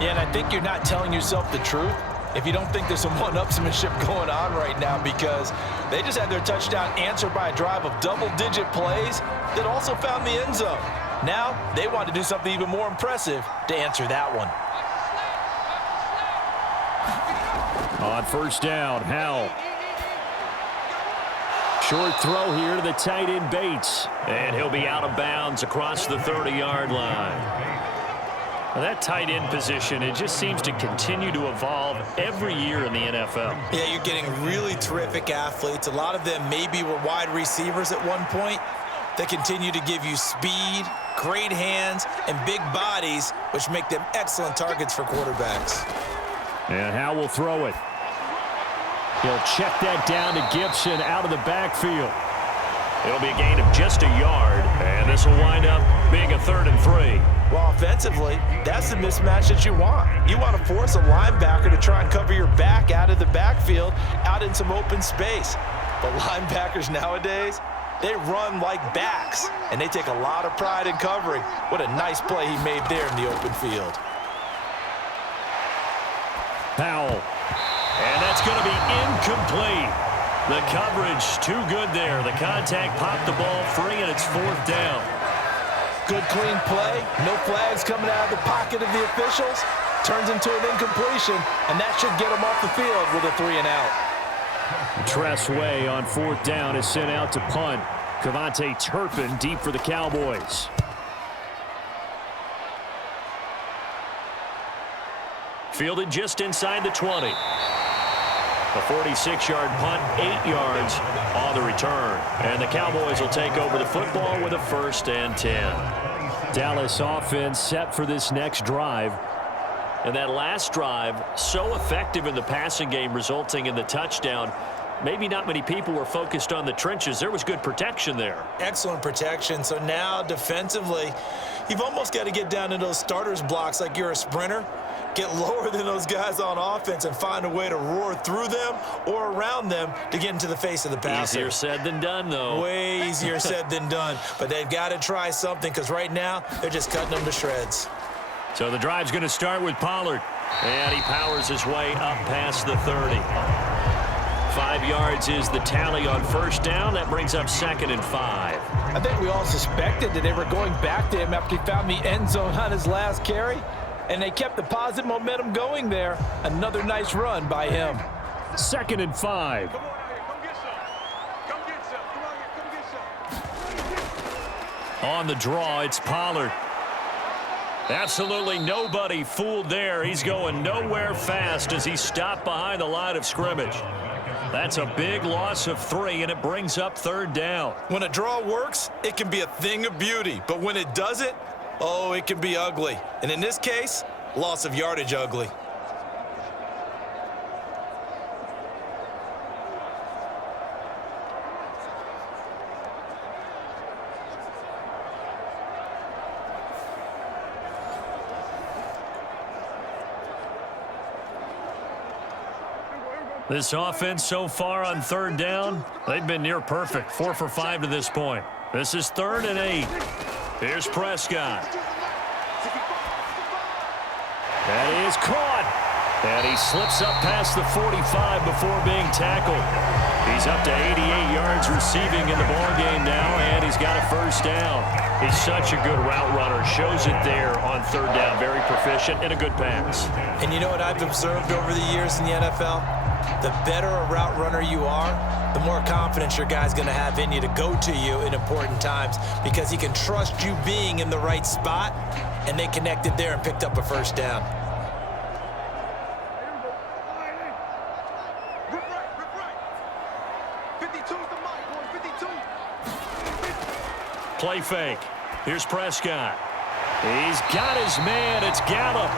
Yeah, and I think you're not telling yourself the truth if you don't think there's some one-upsmanship going on right now, because they just had their touchdown answered by a drive of double-digit plays that also found the end zone. Now they want to do something even more impressive to answer that one. On first down, Howell. Short throw here to the tight end Bates. And he'll be out of bounds across the 30-yard line. Well, that tight end position, it just seems to continue to evolve every year in the NFL. Yeah, you're getting really terrific athletes. A lot of them maybe were wide receivers at one point. They continue to give you speed, great hands, and big bodies, which make them excellent targets for quarterbacks. And Howell will throw it. He'll check that down to Gibson out of the backfield. It'll be a gain of just a yard, and this will wind up being a 3rd and 3. Well, offensively, that's the mismatch that you want. You want to force a linebacker to try and cover your back out of the backfield, out in some open space. But linebackers nowadays, they run like backs, and they take a lot of pride in covering. What a nice play he made there in the open field. Howell. And that's going to be incomplete. The coverage too good there. The contact popped the ball free, and it's 4th down. Good, clean play. No flags coming out of the pocket of the officials. Turns into an incompletion, and that should get him off the field with a 3-and-out. Tressway on 4th down is sent out to punt. Cavante Turpin deep for the Cowboys. Fielded just inside the 20. A 46-yard punt, 8 yards on the return. And the Cowboys will take over the football with a 1st and 10. Dallas offense set for this next drive. And that last drive, so effective in the passing game, resulting in the touchdown. Maybe not many people were focused on the trenches. There was good protection there. Excellent protection. So now defensively, you've almost got to get down to those starters blocks like you're a sprinter. Get lower than those guys on offense and find a way to roar through them or around them to get into the face of the passer. Easier said than done, though. Way easier said than done. But they've got to try something, because right now they're just cutting them to shreds. So the drive's going to start with Pollard. And he powers his way up past the 30. 5 yards is the tally on 1st down. That brings up 2nd and 5. I think we all suspected that they were going back to him after he found the end zone on his last carry. And they kept the positive momentum going there. Another nice run by him. 2nd and 5. Come on out here. Come get some. Come get some. Come on here. Come get some. On the draw, it's Pollard. Absolutely nobody fooled there. He's going nowhere fast as he stopped behind the line of scrimmage. That's a big loss of 3, and it brings up 3rd down. When a draw works, it can be a thing of beauty. But when it doesn't, oh, it can be ugly. And in this case, loss of yardage ugly. This offense so far on 3rd down, they've been near perfect. 4 for 5 to this point. This is 3rd and 8. Here's Prescott. That is caught. And he slips up past the 45 before being tackled. He's up to 88 yards receiving in the ballgame now, and he's got a 1st down. He's such a good route runner. Shows it there on 3rd down. Very proficient and a good pass. And you know what I've observed over the years in the NFL? The better a route runner you are, the more confidence your guy's going to have in you to go to you in important times because he can trust you being in the right spot, and they connected there and picked up a 1st down. Play fake. Here's Prescott. He's got his man. It's Gallup.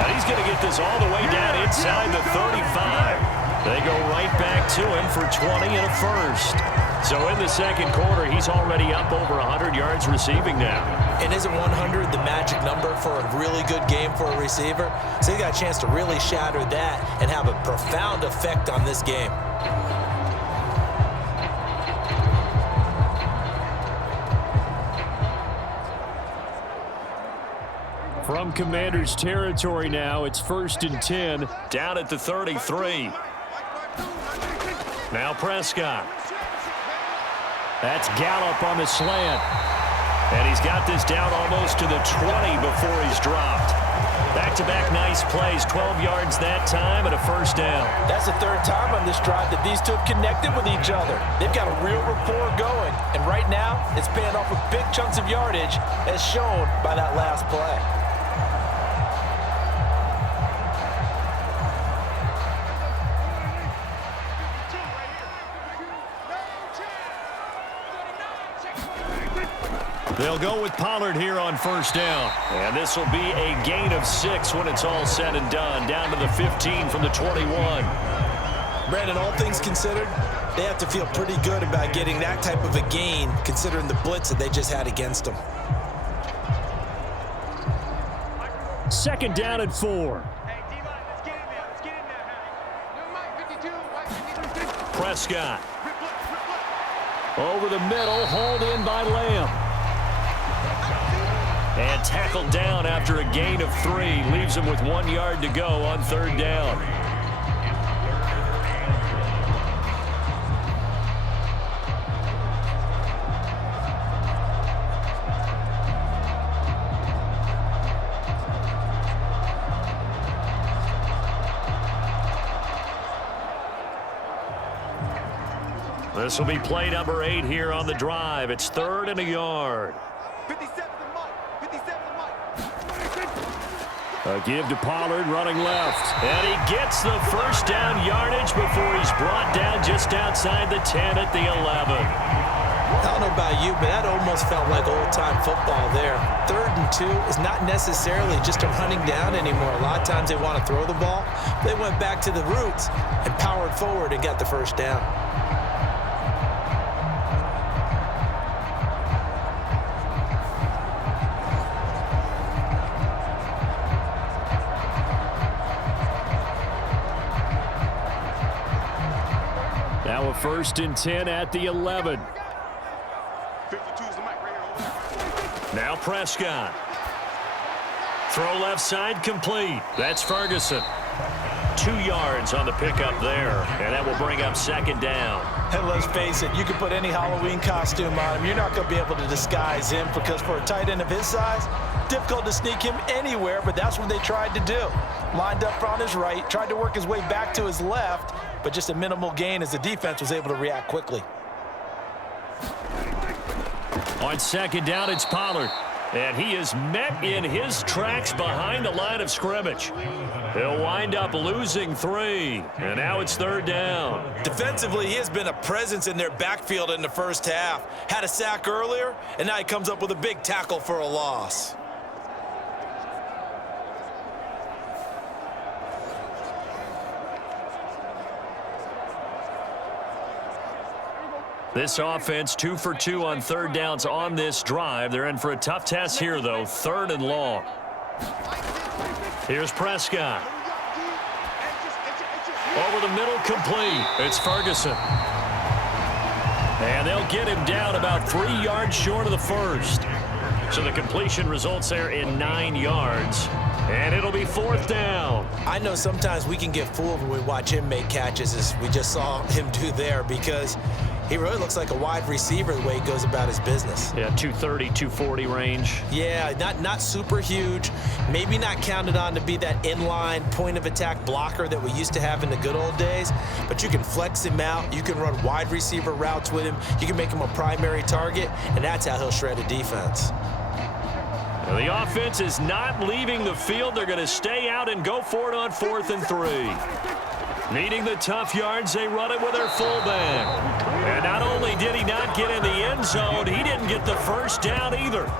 And he's going to get this all the way down inside the 35. They go right back to him for 20 and a 1st. So in the 2nd quarter, he's already up over 100 yards receiving now. And isn't 100 the magic number for a really good game for a receiver? So he got a chance to really shatter that and have a profound effect on this game. From Commander's territory now, it's 1st and 10. Down at the 33. Now Prescott. That's Gallup on the slant. And he's got this down almost to the 20 before he's dropped. Back-to-back nice plays, 12 yards that time and a 1st down. That's the 3rd time on this drive that these two have connected with each other. They've got a real rapport going. And right now, it's paying off with big chunks of yardage as shown by that last play. They'll go with Pollard here on 1st down. And this will be a gain of 6 when it's all said and done. Down to the 15 from the 21. Brandon, all things considered, they have to feel pretty good about getting that type of a gain considering the blitz that they just had against them. 2nd down and 4. Prescott. Over the middle, hauled in by Lamb. And tackled down after a gain of 3. Leaves him with 1 yard to go on 3rd down. This will be play number 8 here on the drive. It's 3rd and a yard. A give to Pollard running left. And he gets the 1st down yardage before he's brought down just outside the 10 at the 11. I don't know about you, but that almost felt like old-time football there. 3rd and 2 is not necessarily just a running down anymore. A lot of times they want to throw the ball. They went back to the roots and powered forward and got the 1st down. Now a 1st and 10 at the 11. Now Prescott. Throw left side complete. That's Ferguson. 2 yards on the pickup there, and that will bring up 2nd down. And let's face it, you can put any Halloween costume on him. You're not going to be able to disguise him because for a tight end of his size, difficult to sneak him anywhere, but that's what they tried to do. Lined up on his right, tried to work his way back to his left, but just a minimal gain as the defense was able to react quickly. On 2nd down, it's Pollard. And he is met in his tracks behind the line of scrimmage. He'll wind up losing 3. And now it's 3rd down. Defensively, he has been a presence in their backfield in the first half. Had a sack earlier, and now he comes up with a big tackle for a loss. This offense 2 for 2 on 3rd downs on this drive. They're in for a tough test here, though. 3rd and long. Here's Prescott. Over the middle, complete. It's Ferguson. And they'll get him down about 3 yards short of the first. So the completion results there in 9 yards. And it'll be 4th down. I know sometimes we can get fooled when we watch him make catches, as we just saw him do there, because he really looks like a wide receiver the way he goes about his business. Yeah, 230, 240 range. Yeah, not super huge. Maybe not counted on to be that inline point-of-attack blocker that we used to have in the good old days. But you can flex him out. You can run wide receiver routes with him. You can make him a primary target, and that's how he'll shred a defense. Well, the offense is not leaving the field. They're going to stay out and go for it on 4th and 3. Needing the tough yards, they run it with their fullback. And not only did he not get in the end zone, he didn't get the first down either.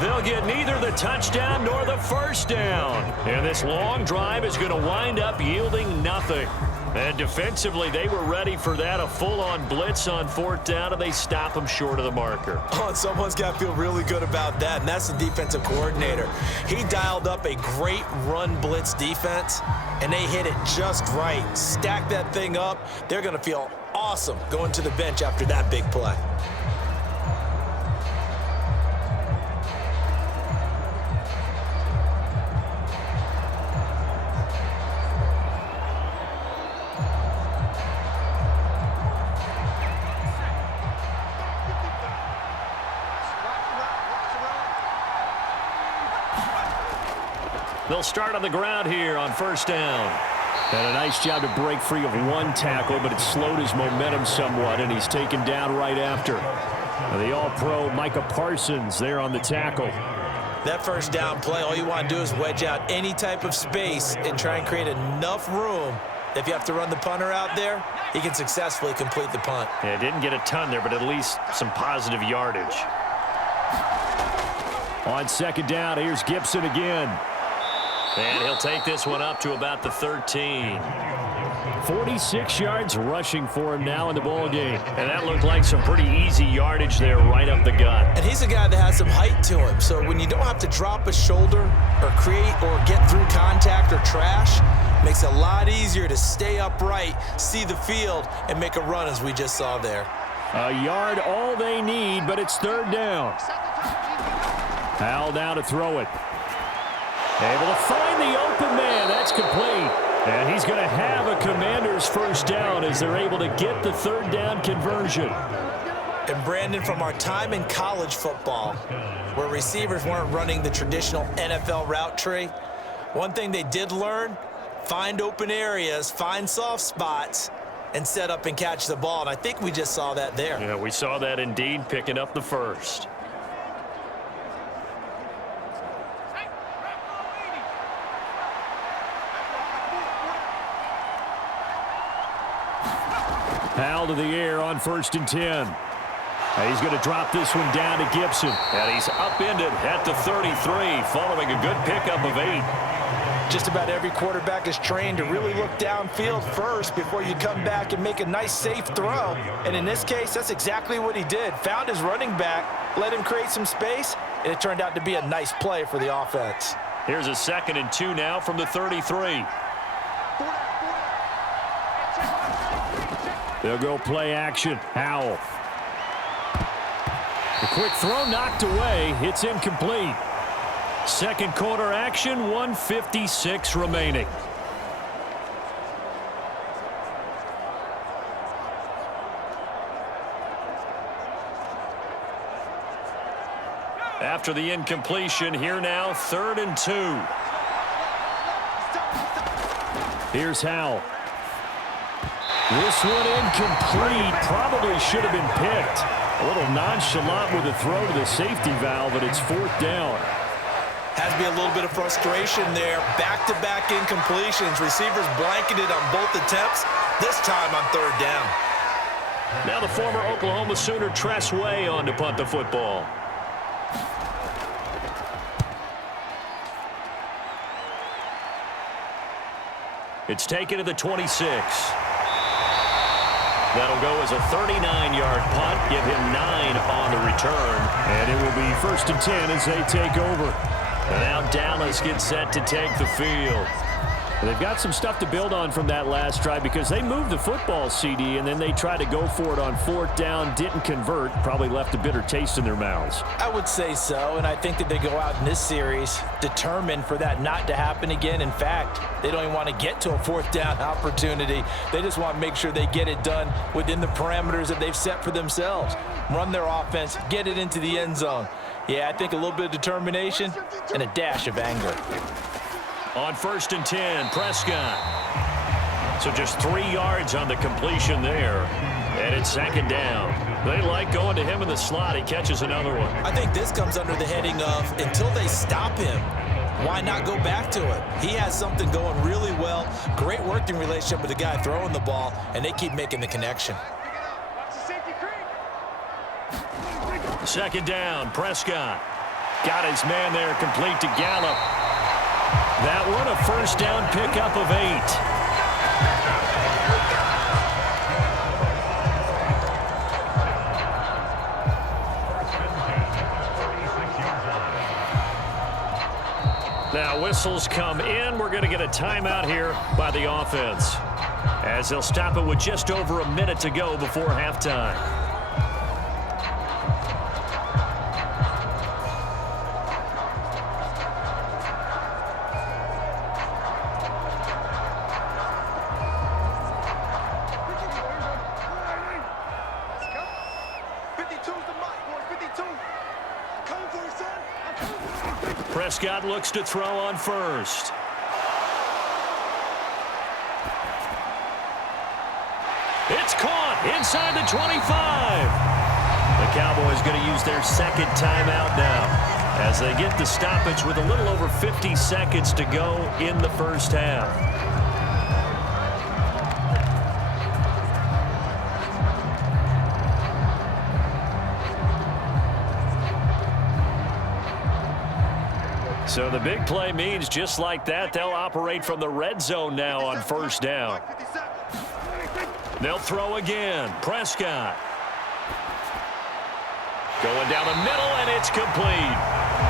They'll get neither the touchdown nor the first down. And this long drive is going to wind up yielding nothing. And defensively, they were ready for that, a full-on blitz on 4th down, and they stop him short of the marker. Oh, someone's got to feel really good about that, and that's the defensive coordinator. He dialed up a great run blitz defense, and they hit it just right. Stack that thing up. They're going to feel awesome going to the bench after that big play. They'll start on the ground here on 1st down. And a nice job to break free of 1 tackle, but it slowed his momentum somewhat, and he's taken down right after. The All-Pro Micah Parsons there on the tackle. That 1st down play, all you want to do is wedge out any type of space and try and create enough room. If you have to run the punter out there, he can successfully complete the punt. Yeah, didn't get a ton there, but at least some positive yardage. On 2nd down, here's Gibson again. And he'll take this one up to about the 13. 46 yards rushing for him now in the ball game. And that looked like some pretty easy yardage there right up the gut. And he's a guy that has some height to him. So when you don't have to drop a shoulder or create or get through contact or trash, it makes it a lot easier to stay upright, see the field, and make a run as we just saw there. A yard all they need, but it's 3rd down. Howell now to throw it. Able to find the open man. That's complete. And he's going to have a Commander's 1st down as they're able to get the 3rd down conversion. And Brandon, from our time in college football, where receivers weren't running the traditional NFL route tree, one thing they did learn, find open areas, find soft spots, and set up and catch the ball. And I think we just saw that there. Yeah, we saw that indeed, picking up the 1st. Howell to the air on 1st and 10. He's going to drop this one down to Gibson. And he's upended at the 33, following a good pickup of 8. Just about every quarterback is trained to really look downfield first before you come back and make a nice, safe throw. And in this case, that's exactly what he did. Found his running back, let him create some space, and it turned out to be a nice play for the offense. Here's a 2nd and 2 now from the 33. They'll go play action. Howell. The quick throw knocked away. It's incomplete. 2nd quarter action, 1:56 remaining. After the incompletion, here now, 3rd and 2. Here's Howell. This one incomplete. Probably should have been picked. A little nonchalant with a throw to the safety valve, but it's 4th down. Has to be a little bit of frustration there. Back-to-back incompletions. Receivers blanketed on both attempts. This time on 3rd down. Now the former Oklahoma Sooner Trey on to punt the football. It's taken to the 26. That'll go as a 39-yard punt. Give him 9 on the return. And it will be 1st and 10 as they take over. And now Dallas gets set to take the field. They've got some stuff to build on from that last drive because they moved the football, CD, and then they tried to go for it on 4th down, didn't convert, probably left a bitter taste in their mouths. I would say so, and I think that they go out in this series determined for that not to happen again. In fact, they don't even want to get to a 4th down opportunity. They just want to make sure they get it done within the parameters that they've set for themselves. Run their offense, get it into the end zone. Yeah, I think a little bit of determination and a dash of anger. On 1st and 10, Prescott. So just 3 yards on the completion there. And it's 2nd down. They like going to him in the slot. He catches another one. I think this comes under the heading of until they stop him, why not go back to it? He has something going really well. Great working relationship with the guy throwing the ball, and they keep making the connection. 2nd down, Prescott. Got his man there complete to Gallup. That one a 1st down pickup of 8. Now whistles come in. We're going to get a timeout here by the offense, as they'll stop it with just over a minute to go before halftime. Prescott looks to throw on 1st. It's caught inside the 25. The Cowboys going to use their 2nd timeout now as they get the stoppage with a little over 50 seconds to go in the 1st half. So the big play means just like that, they'll operate from the red zone now on 1st down. They'll throw again. Prescott. Going down the middle, and it's complete.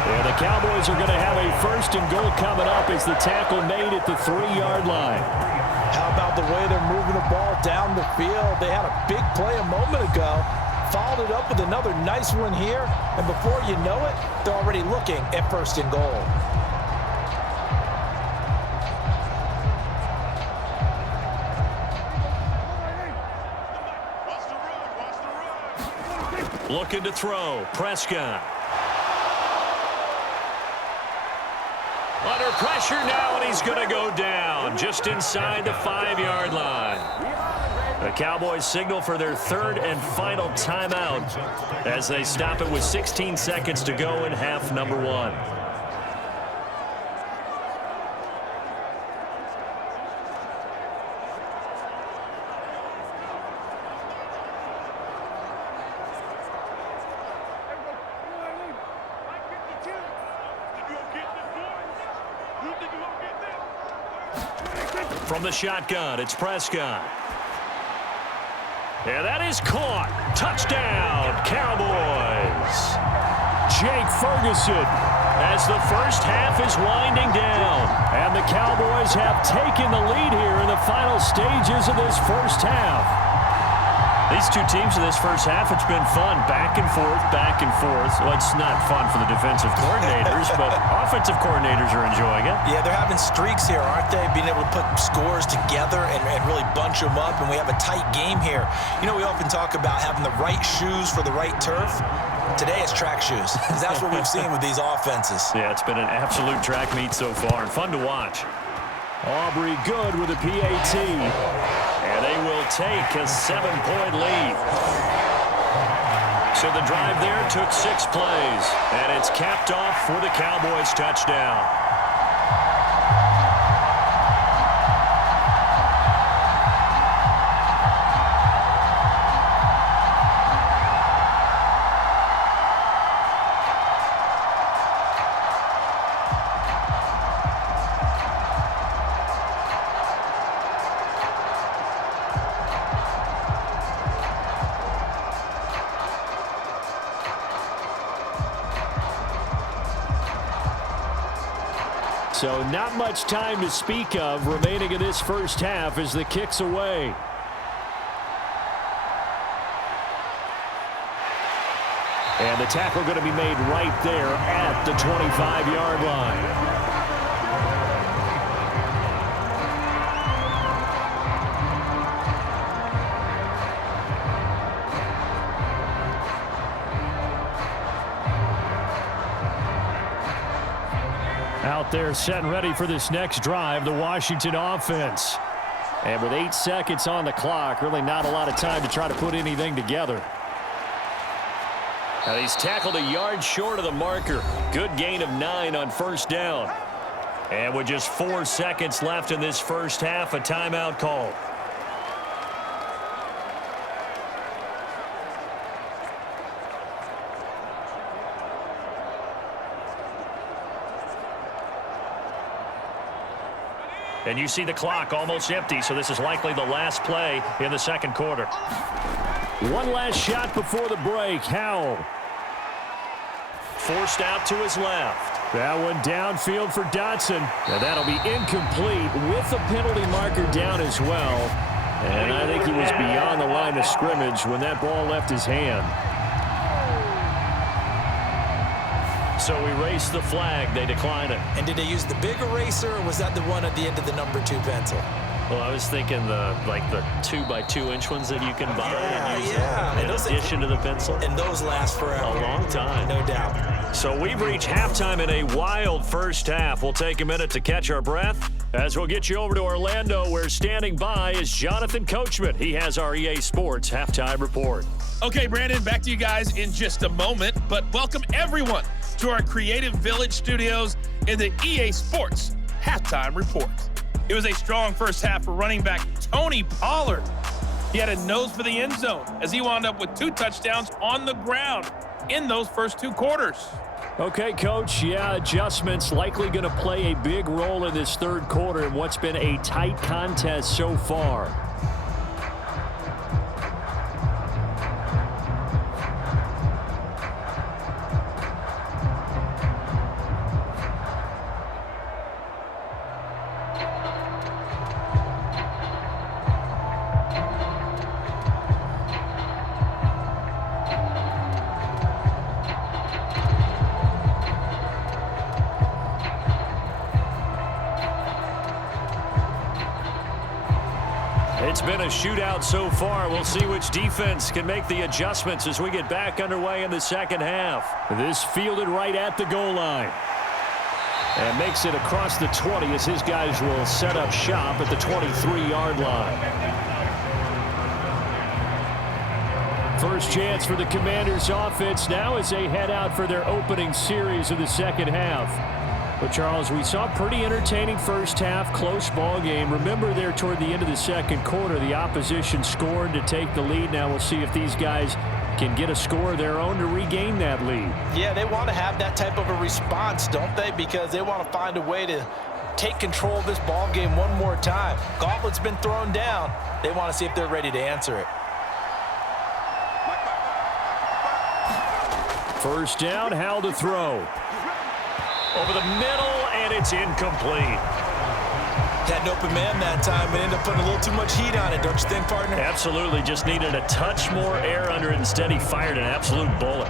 Yeah, the Cowboys are going to have a 1st and goal coming up as the tackle made at the 3-yard line. How about the way they're moving the ball down the field? They had a big play a moment ago. Followed it up with another nice one here, and before you know it, they're already looking at 1st and goal. Looking to throw. Prescott. Under pressure now, and he's going to go down just inside the 5-yard line. The Cowboys signal for their 3rd and final timeout as they stop it with 16 seconds to go in half number 1. From the shotgun, it's Prescott. Yeah, that is caught. Touchdown, Cowboys. Jake Ferguson. As the 1st half is winding down. And the Cowboys have taken the lead here in the final stages of this 1st half. These two teams in this 1st half, it's been fun. Back and forth, back and forth. Well, it's not fun for the defensive coordinators, but offensive coordinators are enjoying it. Yeah, they're having streaks here, aren't they? Being able to put scores together and really bunch them up, and we have a tight game here. You know, we often talk about having the right shoes for the right turf. Today it's track shoes. That's what we've seen with these offenses. Yeah, it's been an absolute track meet so far, and fun to watch. Aubrey good with a PAT. And they will take a 7-point lead. So the drive there took 6 plays, and it's capped off for the Cowboys touchdown. So not much time to speak of remaining in this first half as the kick's away. And the tackle going to be made right there at the 25-yard line. Out there set and ready for this next drive, the Washington offense. And with 8 seconds on the clock, really not a lot of time to try to put anything together. Now he's tackled a yard short of the marker. Good gain of 9 on first down. And with just 4 seconds left in this first half, a timeout call. And you see the clock almost empty, so this is likely the last play in the second quarter. One last shot before the break. Howell. Forced out to his left. That one downfield for Dotson. And that'll be incomplete with a penalty marker down as well. And I think he was beyond the line of scrimmage when that ball left his hand. So erase the flag. They decline it. And did they use the big eraser, or was that the one at the end of the number 2 pencil? Well, I was thinking the 2x2-inch ones that you can buy and use in addition to the pencil. And those last forever. A long time. No doubt. So we've reached halftime in a wild first half. We'll take a minute to catch our breath as we'll get you over to Orlando, where standing by is Jonathan Coachman. He has our EA Sports halftime report. Okay, Brandon, back to you guys in just a moment, but welcome everyone to our Creative Village studios in the EA Sports halftime report. It was a strong first half for running back Tony Pollard. He had a nose for the end zone as he wound up with 2 touchdowns on the ground in those first 2 quarters. Okay, Coach, adjustments likely going to play a big role in this third quarter in what's been a tight contest so far. It's been a shootout so far. We'll see which defense can make the adjustments as we get back underway in the second half. This fielded right at the goal line. And makes it across the 20 as his guys will set up shop at the 23-yard line. First chance for the Commanders offense now as they head out for their opening series of the second half. But, Charles, we saw a pretty entertaining first half, close ball game. Remember there toward the end of the second quarter, the opposition scored to take the lead. Now we'll see if these guys can get a score of their own to regain that lead. Yeah, they want to have that type of a response, don't they? Because they want to find a way to take control of this ball game one more time. Gauntlet's been thrown down. They want to see if they're ready to answer it. First down, Howell to throw. Over the middle, and it's incomplete. Had an open man that time and ended up putting a little too much heat on it, don't you think, partner? Absolutely. Just needed a touch more air under it. Instead, he fired an absolute bullet.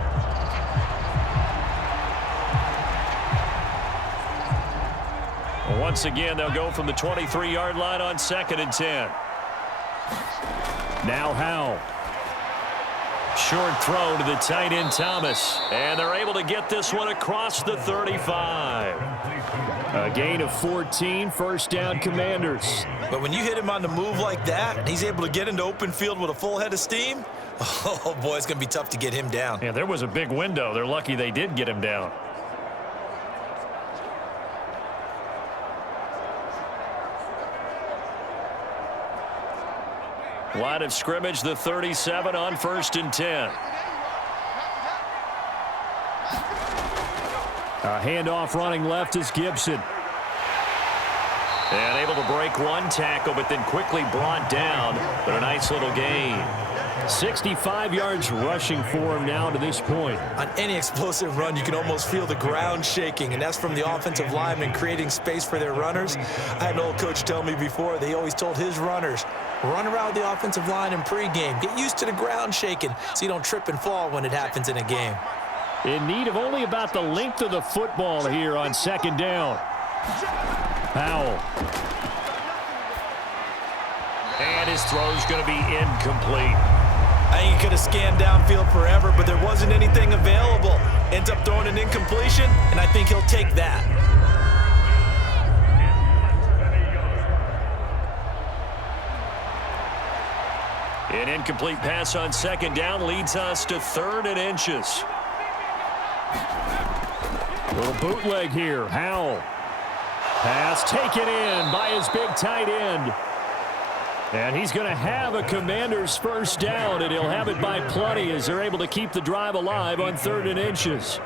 Once again, they'll go from the 23-yard line on 2nd and 10. Now Howell. Short throw to the tight end Thomas. And they're able to get this one across the 35. A gain of 14, first down Commanders. But when you hit him on the move like that, and he's able to get into open field with a full head of steam, Oh, boy, it's going to be tough to get him down. Yeah, there was a big window. They're lucky they did get him down. Line of scrimmage, the 37 on 1st and 10. A handoff running left is Gibson. And able to break one tackle, but then quickly brought down. But a nice little gain. 65 yards rushing for him now to this point. On any explosive run, you can almost feel the ground shaking, and that's from the offensive linemen creating space for their runners. I had an old coach tell me before, they always told his runners, run around the offensive line in pregame. Get used to the ground shaking so you don't trip and fall when it happens in a game. In need of only about the length of the football here on 2nd down. Howell. And his throw's going to be incomplete. I think he could have scanned downfield forever, but there wasn't anything available. Ends up throwing an incompletion, and I think he'll take that. An incomplete pass on 2nd down leads us to 3rd and inches. Little bootleg here. Howell. Pass taken in by his big tight end. And he's going to have a Commander's 1st down, and he'll have it by plenty as they're able to keep the drive alive on 3rd and inches.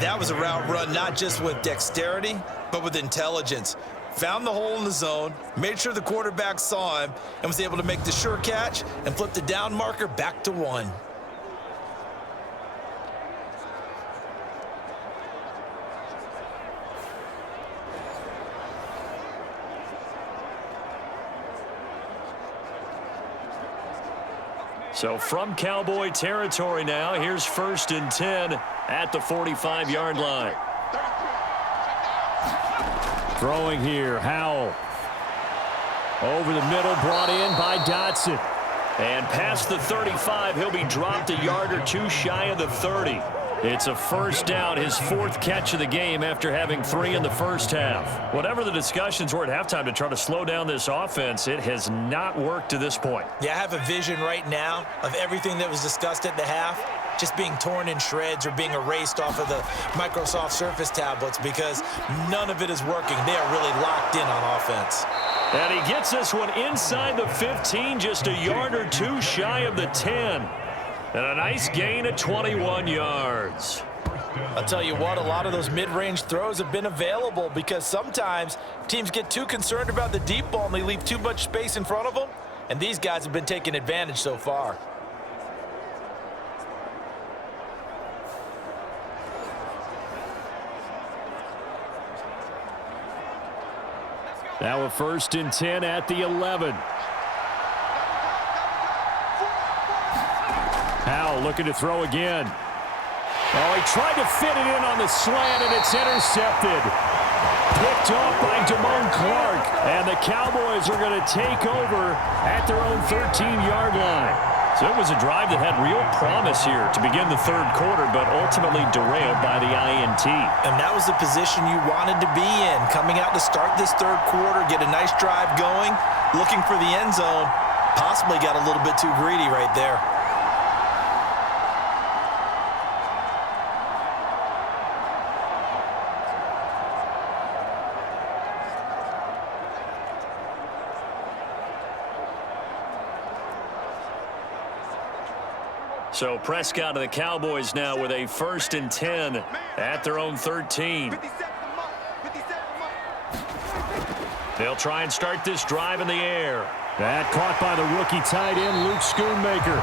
That was a route run not just with dexterity, but with intelligence. Found the hole in the zone, made sure the quarterback saw him, and was able to make the sure catch and flip the down marker back to 1. So from Cowboy territory now, here's 1st and 10 at the 45-yard line. Throwing here, Howell. Over the middle, brought in by Dotson. And past the 35, he'll be dropped a yard or two shy of the 30. It's a 1st down, his 4th catch of the game after having 3 in the 1st half. Whatever the discussions were at halftime to try to slow down this offense, it has not worked to this point. Yeah, I have a vision right now of everything that was discussed at the half just being torn in shreds or being erased off of the Microsoft Surface tablets because none of it is working. They are really locked in on offense. And he gets this one inside the 15, just a yard or two shy of the 10. And a nice gain of 21 yards. I'll tell you what, a lot of those mid-range throws have been available because sometimes teams get too concerned about the deep ball and they leave too much space in front of them. And these guys have been taking advantage so far. Now a 1st and 10 at the 11. Howell looking to throw again. Oh, he tried to fit it in on the slant, and it's intercepted. Picked off by Damone Clark. And the Cowboys are going to take over at their own 13-yard line. So it was a drive that had real promise here to begin the 3rd quarter, but ultimately derailed by the INT. And that was the position you wanted to be in. Coming out to start this 3rd quarter, get a nice drive going, looking for the end zone. Possibly got a little bit too greedy right there. So Prescott of the Cowboys now with a 1st and 10 at their own 13. They'll try and start this drive in the air. That caught by the rookie tight end, Luke Schoonmaker.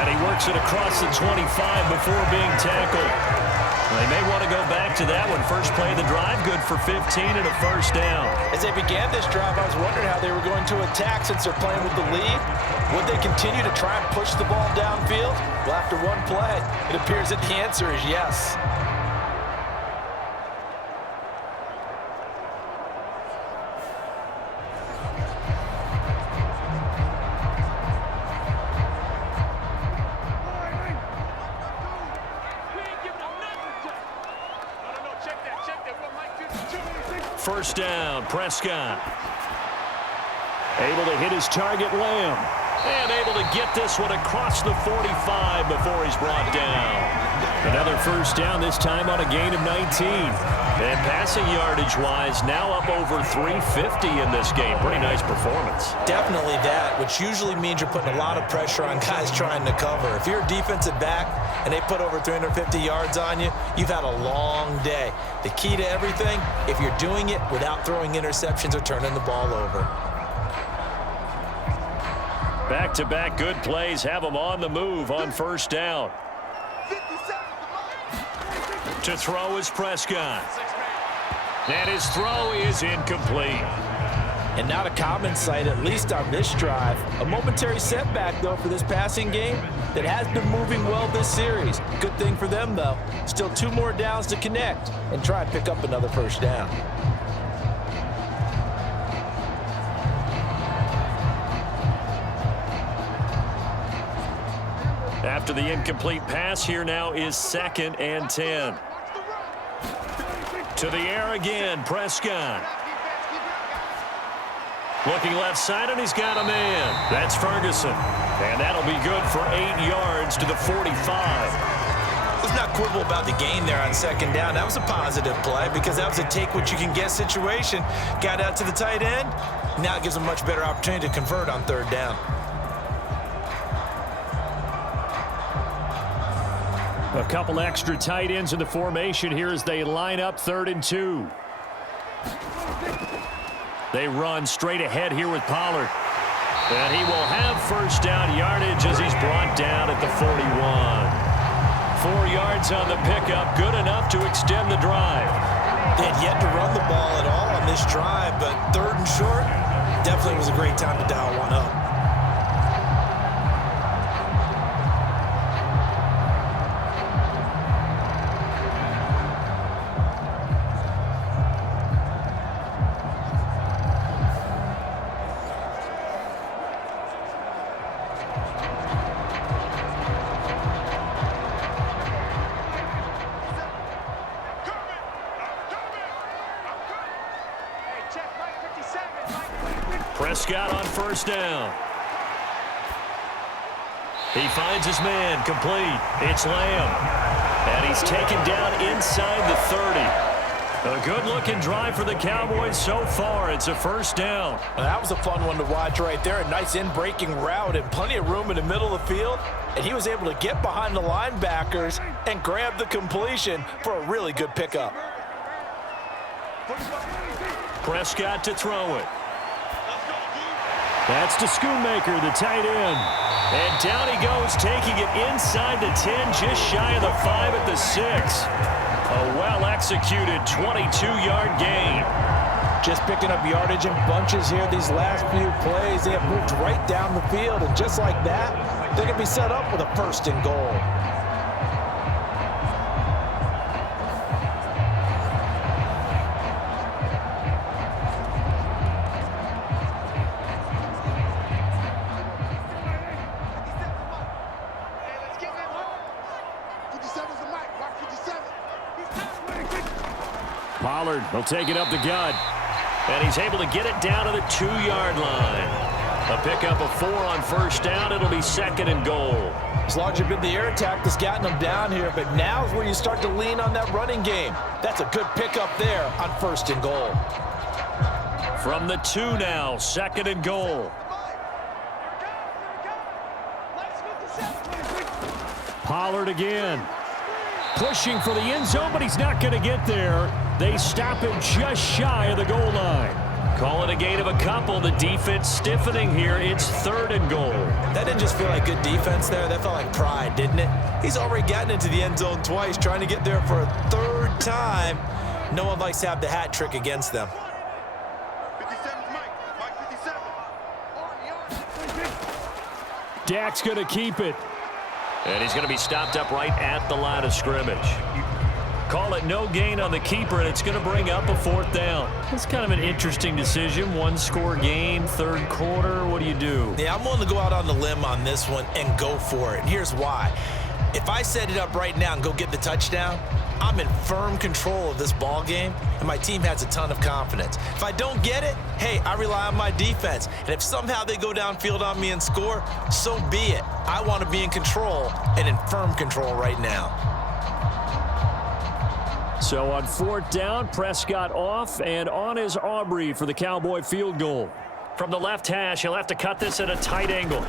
And he works it across the 25 before being tackled. They may want to go back to that one. First play of the drive, good for 15 and a 1st down. As they began this drive, I was wondering how they were going to attack since they're playing with the lead. Would they continue to try and push the ball downfield? Well, after one play, it appears that the answer is yes. First down, Prescott. Able to hit his target, Lamb. And able to get this one across the 45 before he's brought down. Another first down, this time on a gain of 19. And passing yardage-wise, now up over 350 in this game. Pretty nice performance. Definitely that, which usually means you're putting a lot of pressure on guys trying to cover. If you're a defensive back and they put over 350 yards on you, you've had a long day. The key to everything, if you're doing it without throwing interceptions or turning the ball over. Back-to-back good plays have them on the move on first down. To throw is Prescott. And his throw is incomplete. And not a common sight, at least on this drive. A momentary setback, though, for this passing game that has been moving well this series. Good thing for them, though. Still 2 more downs to connect and try and pick up another first down. After the incomplete pass, here now is 2nd and 10. To the air again, Prescott. Looking left side, and he's got a man. That's Ferguson. And that'll be good for 8 yards to the 45. Let's not quibble about the gain there on 2nd down. That was a positive play because that was a take-what-you-can-get situation. Got out to the tight end. Now it gives them a much better opportunity to convert on 3rd down. A couple extra tight ends in the formation here as they line up 3rd and 2. They run straight ahead here with Pollard. And he will have first down yardage as he's brought down at the 41. 4 yards on the pickup, good enough to extend the drive. They had yet to run the ball at all on this drive, but 3rd and short definitely was a great time to dial one up. Prescott on first down. He finds his man, complete. It's Lamb. And he's taken down inside the 30. A good-looking drive for the Cowboys so far. It's a first down. Well, that was a fun one to watch right there. A nice in-breaking route and plenty of room in the middle of the field. And he was able to get behind the linebackers and grab the completion for a really good pickup. Prescott to throw it. That's to Schoonmaker, the tight end. And down he goes, taking it inside the 10, just shy of the 5 at the 6. A well-executed 22-yard gain. Just picking up yardage in bunches here these last few plays. They have moved right down the field, and just like that, they're going to be set up with a 1st and goal. Pollard will take it up the gut. And he's able to get it down to the 2-yard line. A pickup of 4 on first down. It'll be 2nd and goal. It's largely been the air attack that's gotten them down here, but now is where you start to lean on that running game. That's a good pickup there on 1st and goal. From the 2 now, 2nd and goal. Pollard again. Pushing for the end zone, but he's not going to get there. They stop him just shy of the goal line. Call it a gain of a couple. The defense stiffening here. It's 3rd and goal. That didn't just feel like good defense there. That felt like pride, didn't it? He's already gotten into the end zone twice, trying to get there for a 3rd time. No one likes to have the hat trick against them. 57's Mike. Mike 57. Dak's going to keep it. And he's going to be stopped up right at the line of scrimmage. Call it no gain on the keeper, and it's going to bring up a 4th down. It's kind of an interesting decision. 1-score game, 3rd quarter. What do you do? Yeah, I'm willing to go out on the limb on this one and go for it. And here's why. If I set it up right now and go get the touchdown, I'm in firm control of this ball game, and my team has a ton of confidence. If I don't get it, hey, I rely on my defense. And if somehow they go downfield on me and score, so be it. I want to be in control and in firm control right now. So on 4th down, Prescott off, and on is Aubrey for the Cowboy field goal. From the left hash, he'll have to cut this at a tight angle.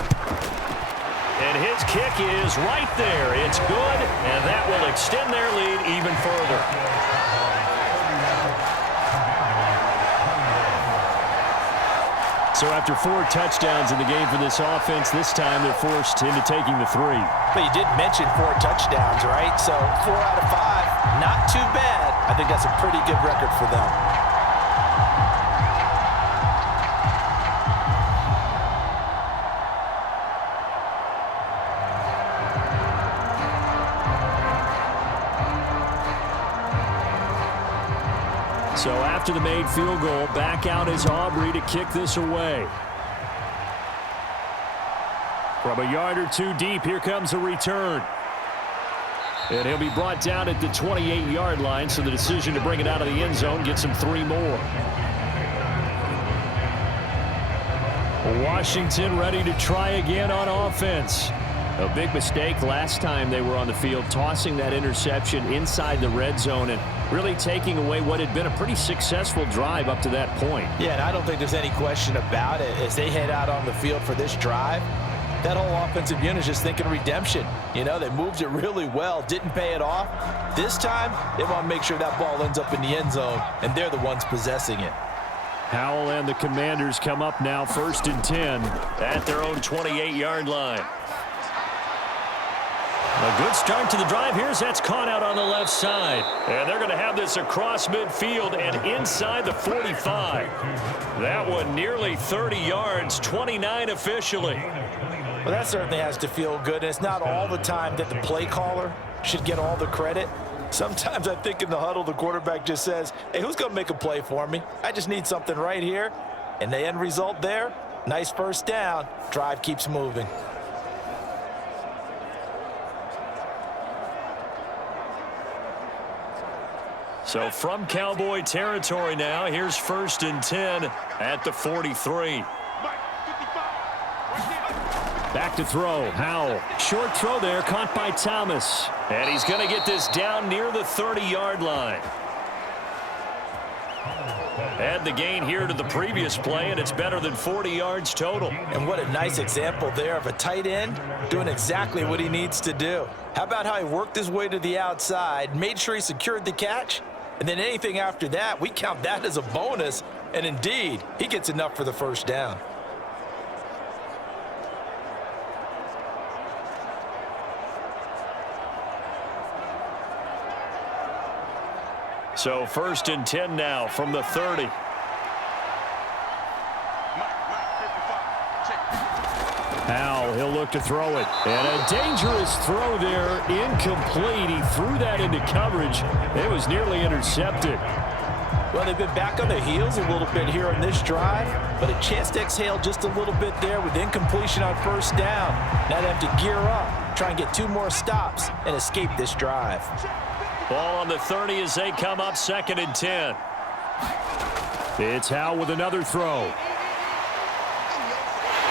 And his kick is right there. It's good, and that will extend their lead even further. So after 4 touchdowns in the game for this offense, this time they're forced into taking the 3. But you did mention 4 touchdowns, right? So 4 out of 5, not too bad. I think that's a pretty good record for them. So after the made field goal, back out is Aubrey to kick this away. From a yard or 2 deep, here comes a return. And he'll be brought down at the 28-yard line, so the decision to bring it out of the end zone gets him 3 more. Washington ready to try again on offense. A big mistake last time they were on the field, tossing that interception inside the red zone and really taking away what had been a pretty successful drive up to that point. Yeah, and I don't think there's any question about it. As they head out on the field for this drive, that whole offensive unit is just thinking redemption. You know, they moved it really well, didn't pay it off. This time, they want to make sure that ball ends up in the end zone, and they're the ones possessing it. Howell and the Commanders come up now 1st and 10 at their own 28-yard line. A good start to the drive. Here's that's caught out on the left side. And they're going to have this across midfield and inside the 45. That one nearly 30 yards, 29 officially. Well, that certainly has to feel good. And it's not all the time that the play caller should get all the credit. Sometimes I think in the huddle, the quarterback just says, hey, who's going to make a play for me? I just need something right here. And the end result there, nice first down. Drive keeps moving. So from Cowboy territory now, here's 1st and 10 at the 43. Back to throw. Howell. Short throw there, caught by Thomas. And he's going to get this down near the 30-yard line. Add the gain here to the previous play, and it's better than 40 yards total. And what a nice example there of a tight end doing exactly what he needs to do. How about how he worked his way to the outside, made sure he secured the catch, and then anything after that, we count that as a bonus. And indeed, he gets enough for the first down. So 1st and 10 now from the 30. Howell, he'll look to throw it. And a dangerous throw there, incomplete. He threw that into coverage. It was nearly intercepted. Well, they've been back on their heels a little bit here on this drive, but a chance to exhale just a little bit there with incompletion on first down. Now they have to gear up, try and get 2 more stops, and escape this drive. Ball on the 30 as they come up 2nd and 10. It's Howell with another throw.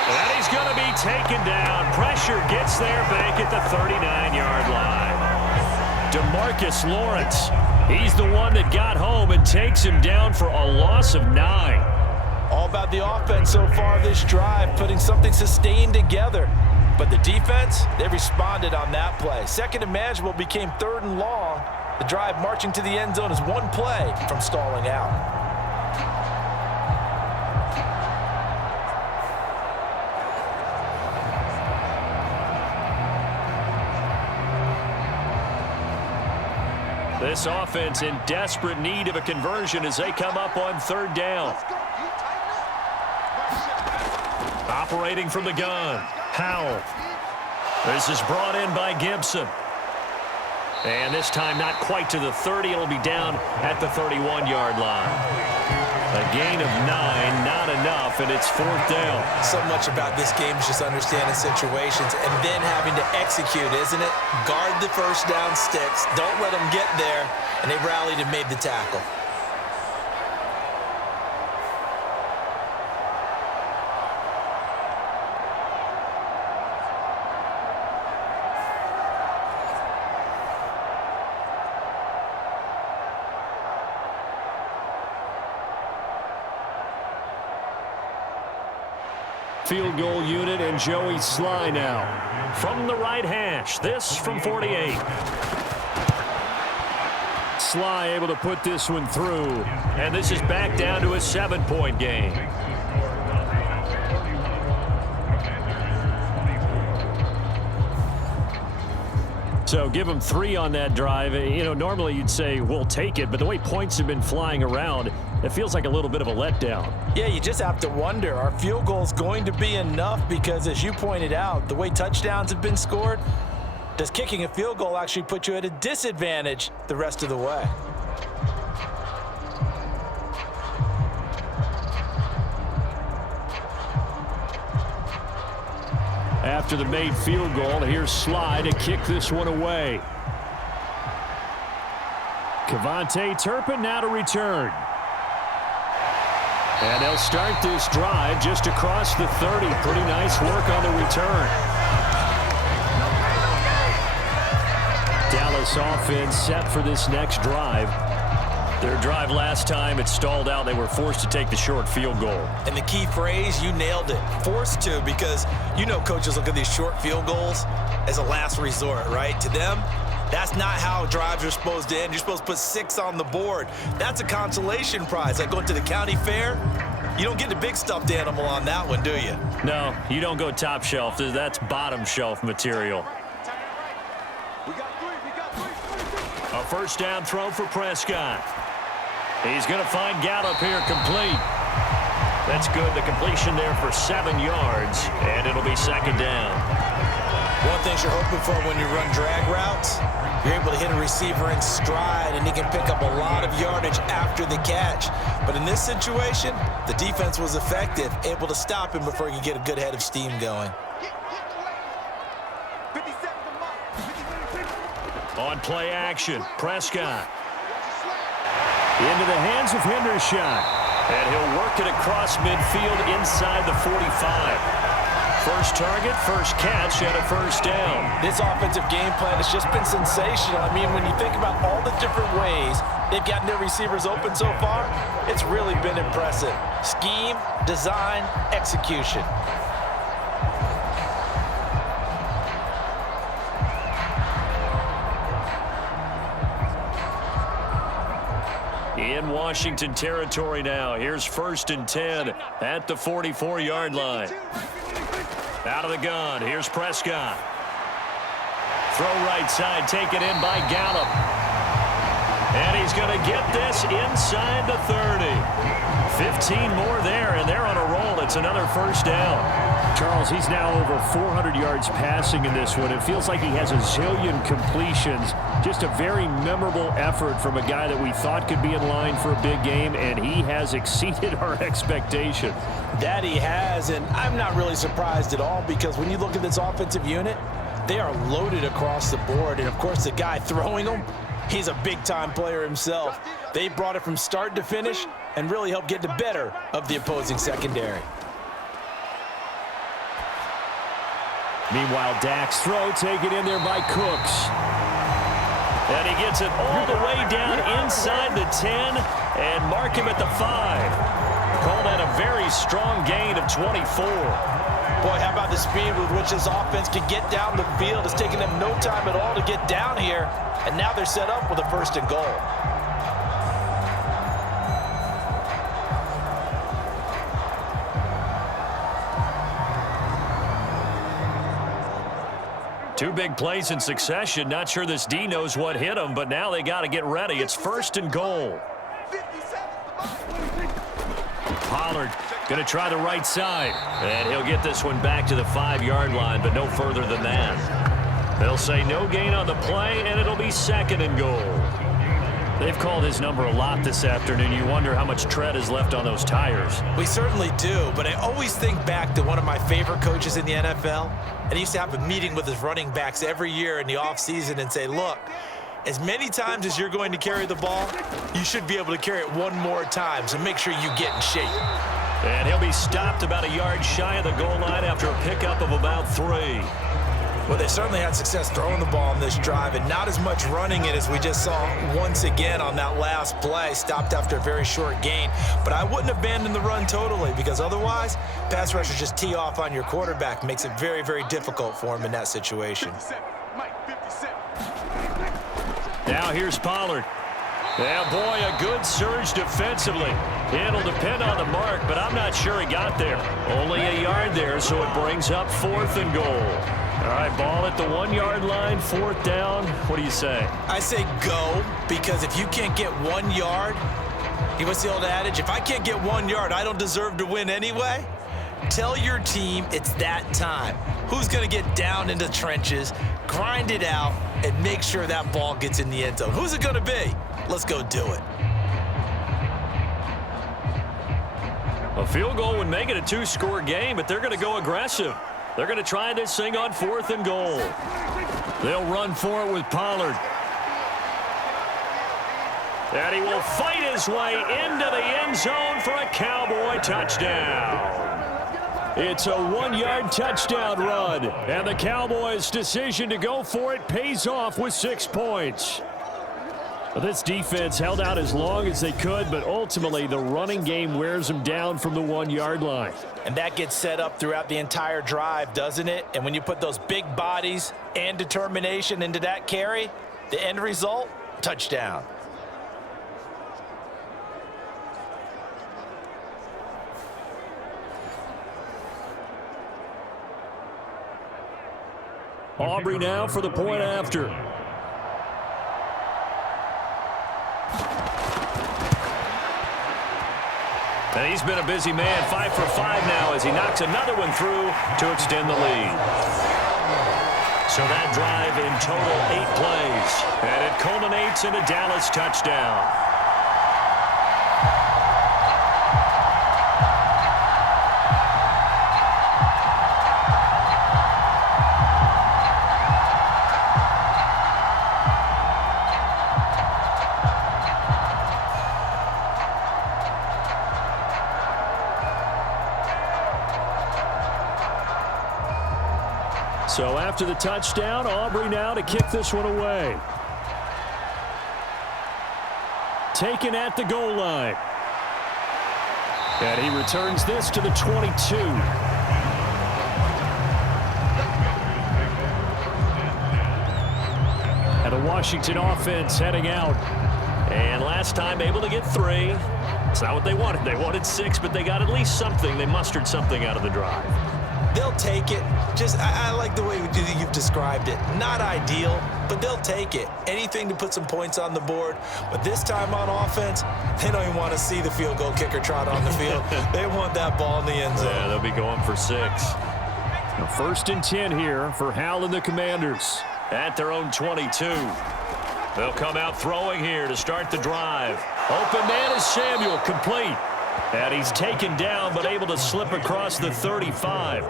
And he's going to be taken down. Pressure gets there back at the 39-yard line. DeMarcus Lawrence, he's the one that got home and takes him down for a loss of 9. All about the offense so far this drive, putting something sustained together. But the defense, they responded on that play. 2nd and manageable became 3rd and long. The drive marching to the end zone is 1 play from stalling out. This offense in desperate need of a conversion as they come up on 3rd down. Operating from the gun, Howell. This is brought in by Gibson. And this time not quite to the 30. It'll be down at the 31-yard line. A gain of 9, not enough, and it's 4th down. So much about this game is just understanding situations and then having to execute, isn't it? Guard the first down sticks. Don't let them get there. And they rallied and made the tackle. Field goal unit and Joey Sly now. From the right hash, this from 48. Sly able to put this one through. And this is back down to a 7-point game. So give them 3 on that drive. You know, normally you'd say, we'll take it, but the way points have been flying around, it feels like a little bit of a letdown. Yeah, you just have to wonder, are field goals going to be enough? Because as you pointed out, the way touchdowns have been scored, does kicking a field goal actually put you at a disadvantage the rest of the way? After the made field goal, here's Sly to kick this one away. Kevontae Turpin now to return. And they'll start this drive just across the 30. Pretty nice work on the return. Dallas offense set for this next drive. Their drive last time, it stalled out. They were forced to take the short field goal. And the key phrase, you nailed it. Forced to, because you know coaches look at these short field goals as a last resort, right? To them, that's not how drives are supposed to end. You're supposed to put 6 on the board. That's a consolation prize. Like going to the county fair, you don't get the big stuffed animal on that one, do you? No, you don't go top shelf. That's bottom shelf material. A first down throw for Prescott. He's going to find Gallup here complete. That's good. The completion there for 7 yards, and it'll be 2nd down. One thing you're hoping for when you run drag routes, you're able to hit a receiver in stride, and he can pick up a lot of yardage after the catch. But in this situation, the defense was effective, able to stop him before he could get a good head of steam going. On play action, Prescott. Into the hands of Hendershot. And he'll work it across midfield inside the 45. First target, first catch, and a first down. This offensive game plan has just been sensational. I mean, when you think about all the different ways they've gotten their receivers open so far, it's really been impressive. Scheme, design, execution. In Washington territory now. Here's 1st and 10 at the 44-yard line. Out of the gun. Here's Prescott. Throw right side, taken in by Gallup. And he's going to get this inside the 30. 15 more there, and they're on a roll. It's another first down. Charles, he's now over 400 yards passing in this one. It feels like he has a zillion completions. Just a very memorable effort from a guy that we thought could be in line for a big game, and he has exceeded our expectation. That he has, and I'm not really surprised at all, because when you look at this offensive unit, they are loaded across the board. And, of course, the guy throwing them, he's a big-time player himself. They brought it from start to finish and really helped get the better of the opposing secondary. Meanwhile, Dak's throw taken in there by Cooks. And he gets it all the way down inside the 10 and mark him at the 5. Call that a very strong gain of 24. Boy, how about the speed with which this offense can get down the field? It's taken them no time at all to get down here, and now they're set up with a 1st and goal. Two big plays in succession. Not sure this D knows what hit him, but now they got to get ready. It's 1st and goal. Pollard going to try the right side, and he'll get this one back to the 5-yard line, but no further than that. They'll say no gain on the play, and it'll be 2nd and goal. They've called his number a lot this afternoon. You wonder how much tread is left on those tires. We certainly do, but I always think back to one of my favorite coaches in the NFL, and he used to have a meeting with his running backs every year in the offseason and say, look, as many times as you're going to carry the ball, you should be able to carry it one more time, so make sure you get in shape. And he'll be stopped about a yard shy of the goal line after a pickup of about 3. Well, they certainly had success throwing the ball on this drive and not as much running it as we just saw once again on that last play. Stopped after a very short gain. But I wouldn't abandon the run totally because otherwise, pass rushers just tee off on your quarterback. Makes it very, very difficult for him in that situation. 57. Mike, 57. Now here's Pollard. Yeah, boy, a good surge defensively. It'll depend on the mark, but I'm not sure he got there. Only a yard there, so it brings up 4th and goal. All right, ball at the 1-yard line, 4th down. What do you say? I say go, because if you can't get 1 yard, what's the old adage? If I can't get 1 yard, I don't deserve to win anyway. Tell your team it's that time. Who's going to get down into the trenches, grind it out, and make sure that ball gets in the end zone? Who's it going to be? Let's go do it. A field goal would make it a 2-score game, but they're going to go aggressive. They're going to try this thing on 4th and goal. They'll run for it with Pollard. And he will fight his way into the end zone for a Cowboy touchdown. It's a 1-yard touchdown run, and the Cowboys' decision to go for it pays off with 6 points. This defense held out as long as they could, but ultimately the running game wears them down from the 1-yard line. And that gets set up throughout the entire drive, doesn't it? And when you put those big bodies and determination into that carry, the end result, touchdown. Aubrey now for the point after. And he's been a busy man, 5 for 5 now as he knocks another one through to extend the lead. So that drive in total 8 plays, and it culminates in a Dallas touchdown. So after the touchdown, Aubrey now to kick this one away. Taken at the goal line. And he returns this to the 22. And the Washington offense heading out. And last time able to get 3. It's not what they wanted. They wanted 6, but they got at least something. They mustered something out of the drive. They'll take it. I like the way you've described it. Not ideal, but they'll take it. Anything to put some points on the board. But this time on offense, they don't even want to see the field goal kicker trot on the field. They want that ball in the end zone. Yeah, they'll be going for 6. Now 1st and 10 here for Howell and the Commanders at their own 22. They'll come out throwing here to start the drive. Open man is Samuel, complete. And he's taken down but able to slip across the 35.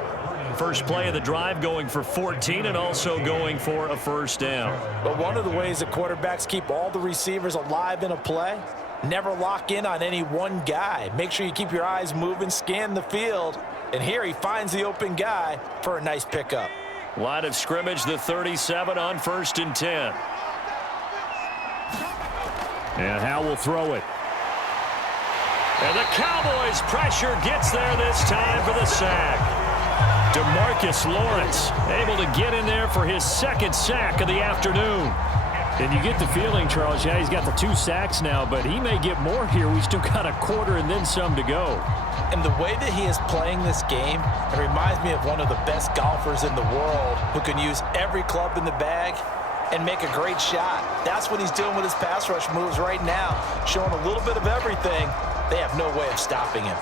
First play of the drive going for 14 and also going for a 1st down. But one of the ways that quarterbacks keep all the receivers alive in a play, never lock in on any one guy. Make sure you keep your eyes moving, scan the field. And here he finds the open guy for a nice pickup. Line of scrimmage, the 37 on 1st and 10. And Howell will throw it. And the Cowboys pressure gets there this time for the sack. DeMarcus Lawrence able to get in there for his 2nd sack of the afternoon. And you get the feeling, Charles, yeah, he's got the 2 sacks now, but he may get more here. We still got a quarter and then some to go. And the way that he is playing this game, it reminds me of one of the best golfers in the world who can use every club in the bag and make a great shot. That's what he's doing with his pass rush moves right now, showing a little bit of everything. They have no way of stopping him.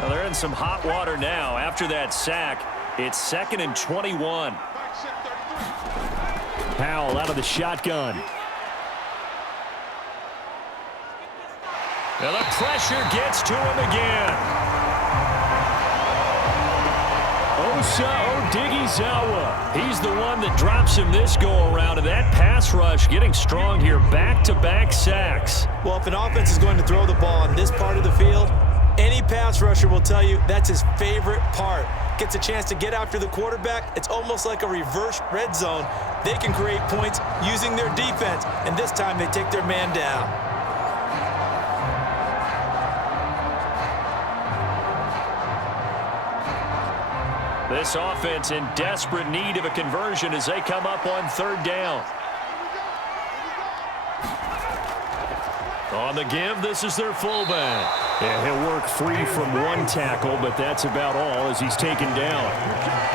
Well, they're in some hot water now. After that sack, it's 2nd and 21. Howell out of the shotgun. And the pressure gets to him again. Osa Odighizuwa. He's the one that drops him this go-around. And that pass rush getting strong here. Back-to-back sacks. Well, if an offense is going to throw the ball on this part of the field, any pass rusher will tell you that's his favorite part. Gets a chance to get after the quarterback. It's almost like a reverse red zone. They can create points using their defense. And this time they take their man down. This offense in desperate need of a conversion as they come up on third down. On the give, this is their fullback. Yeah, he'll work free from one tackle, but that's about all as he's taken down.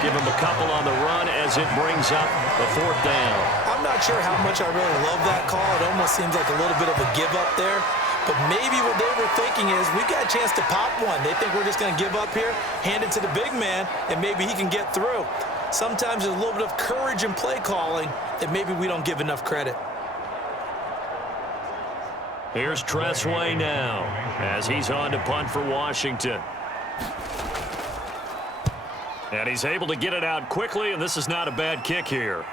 Give him a couple on the run as it brings up the fourth down. I'm not sure how much I really love that call. It almost seems like a little bit of a give up there. But maybe what they were thinking is, we got a chance to pop one. They think we're just going to give up here, hand it to the big man, and maybe he can get through. Sometimes there's a little bit of courage in play calling that maybe we don't give enough credit. Here's Tressway now as he's on to punt for Washington. And he's able to get it out quickly, and this is not a bad kick here.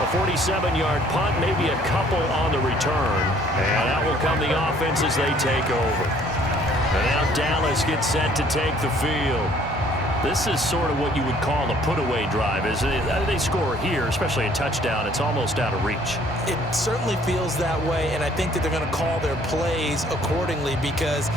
A 47-yard punt, maybe a couple on the return. And that will come the offense as they take over. And now Dallas gets set to take the field. This is sort of what you would call a put-away drive, isn't it? They score here, especially a touchdown. It's almost out of reach. It certainly feels that way, and I think that they're going to call their plays accordingly, because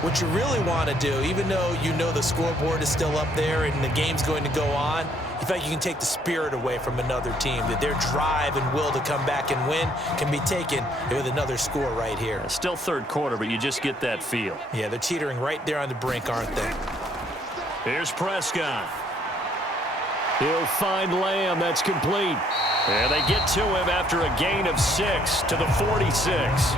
what you really want to do, even though you know the scoreboard is still up there and the game's going to go on, in fact, you can take the spirit away from another team, that their drive and will to come back and win can be taken with another score right here. Still third quarter, but you just get that feel. Yeah, they're teetering right there on the brink, aren't they? Here's Prescott. He'll find Lamb. That's complete. And they get to him after a gain of 6 to the 46.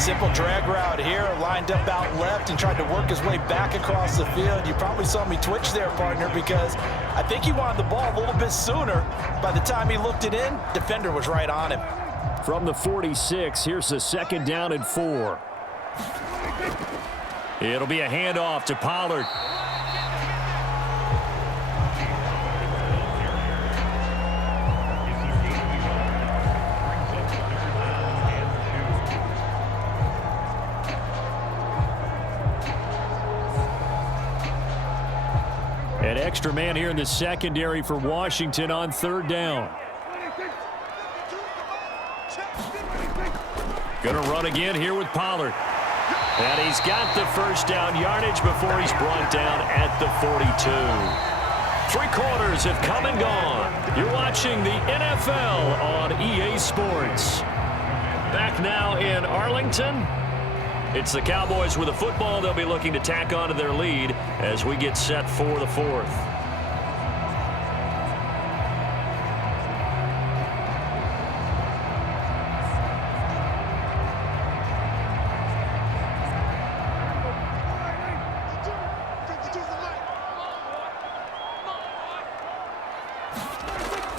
Simple drag route here, lined up out left and tried to work his way back across the field. You probably saw me twitch there, partner, because I think he wanted the ball a little bit sooner. By the time he looked it in, defender was right on him. From the 46, here's the second down and 4. It'll be a handoff to Pollard. An extra man here in the secondary for Washington on third down. Gonna run again here with Pollard. And he's got the first down yardage before he's brought down at the 42. 3 quarters have come and gone. You're watching the NFL on EA Sports. Back now in Arlington. It's the Cowboys with a football. They'll be looking to tack on to their lead as we get set for the fourth.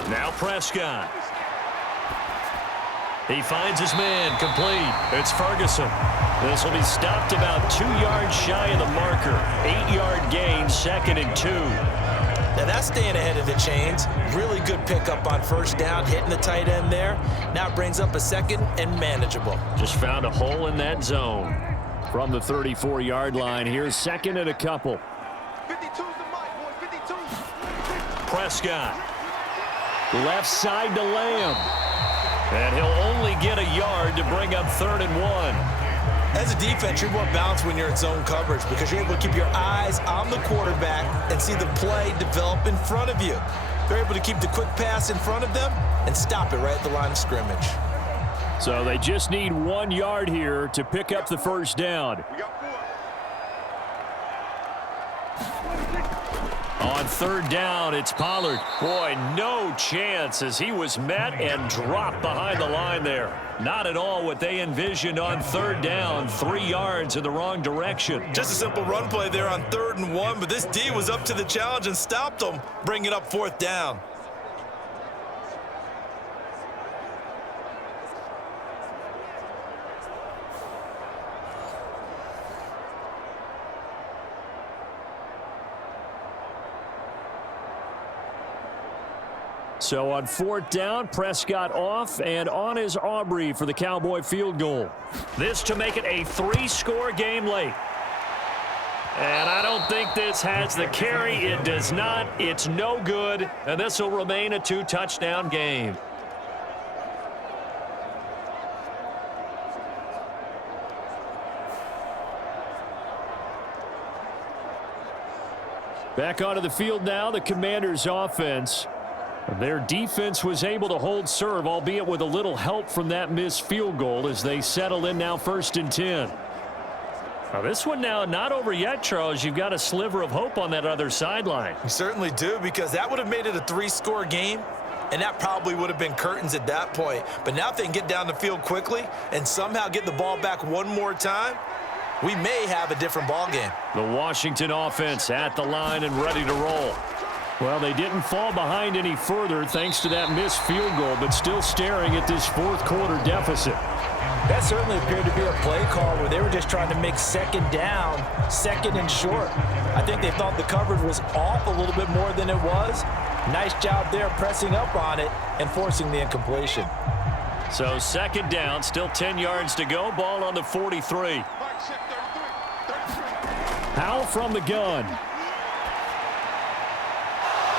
Now Prescott. He finds his man, complete. It's Ferguson. This will be stopped about 2 yards shy of the marker. 8-yard gain, 2nd and 2. Now that's staying ahead of the chains. Really good pickup on first down, hitting the tight end there. Now it brings up a 2nd and manageable. Just found a hole in that zone. From the 34-yard line, here's 2nd and a couple. 52's the mic, boys, 52. Prescott. Left side to Lamb. And he'll only get a yard to bring up 3rd and 1. As a defense, you're more balanced when you're in zone coverage because you're able to keep your eyes on the quarterback and see the play develop in front of you. They're able to keep the quick pass in front of them and stop it right at the line of scrimmage. So they just need 1 yard here to pick up the first down. We got 4. On third down, it's Pollard. Boy, no chance as he was met and dropped behind the line there. Not at all what they envisioned on third down. 3 yards in the wrong direction. Just a simple run play there on 3rd and 1, but this D was up to the challenge and stopped them, bringing up 4th down. So on 4th down, Prescott off, and on is Aubrey for the Cowboy field goal. This to make it a 3-score game late. And I don't think this has the carry. It does not. It's no good. And this will remain a 2-touchdown game. Back onto the field now, the Commanders' offense. Their defense was able to hold serve, albeit with a little help from that missed field goal as they settle in now 1st and 10. Now this one now not over yet, Charles. You've got a sliver of hope on that other sideline. We certainly do, because that would have made it a 3-score game, and that probably would have been curtains at that point. But now if they can get down the field quickly and somehow get the ball back one more time, we may have a different ball game. The Washington offense at the line and ready to roll. Well, they didn't fall behind any further thanks to that missed field goal, but still staring at this 4th quarter deficit. That certainly appeared to be a play call where they were just trying to make 2nd down, 2nd and short. I think they thought the coverage was off a little bit more than it was. Nice job there pressing up on it and forcing the incompletion. So 2nd down, still 10 yards to go. Ball on the 43. Howell from the gun.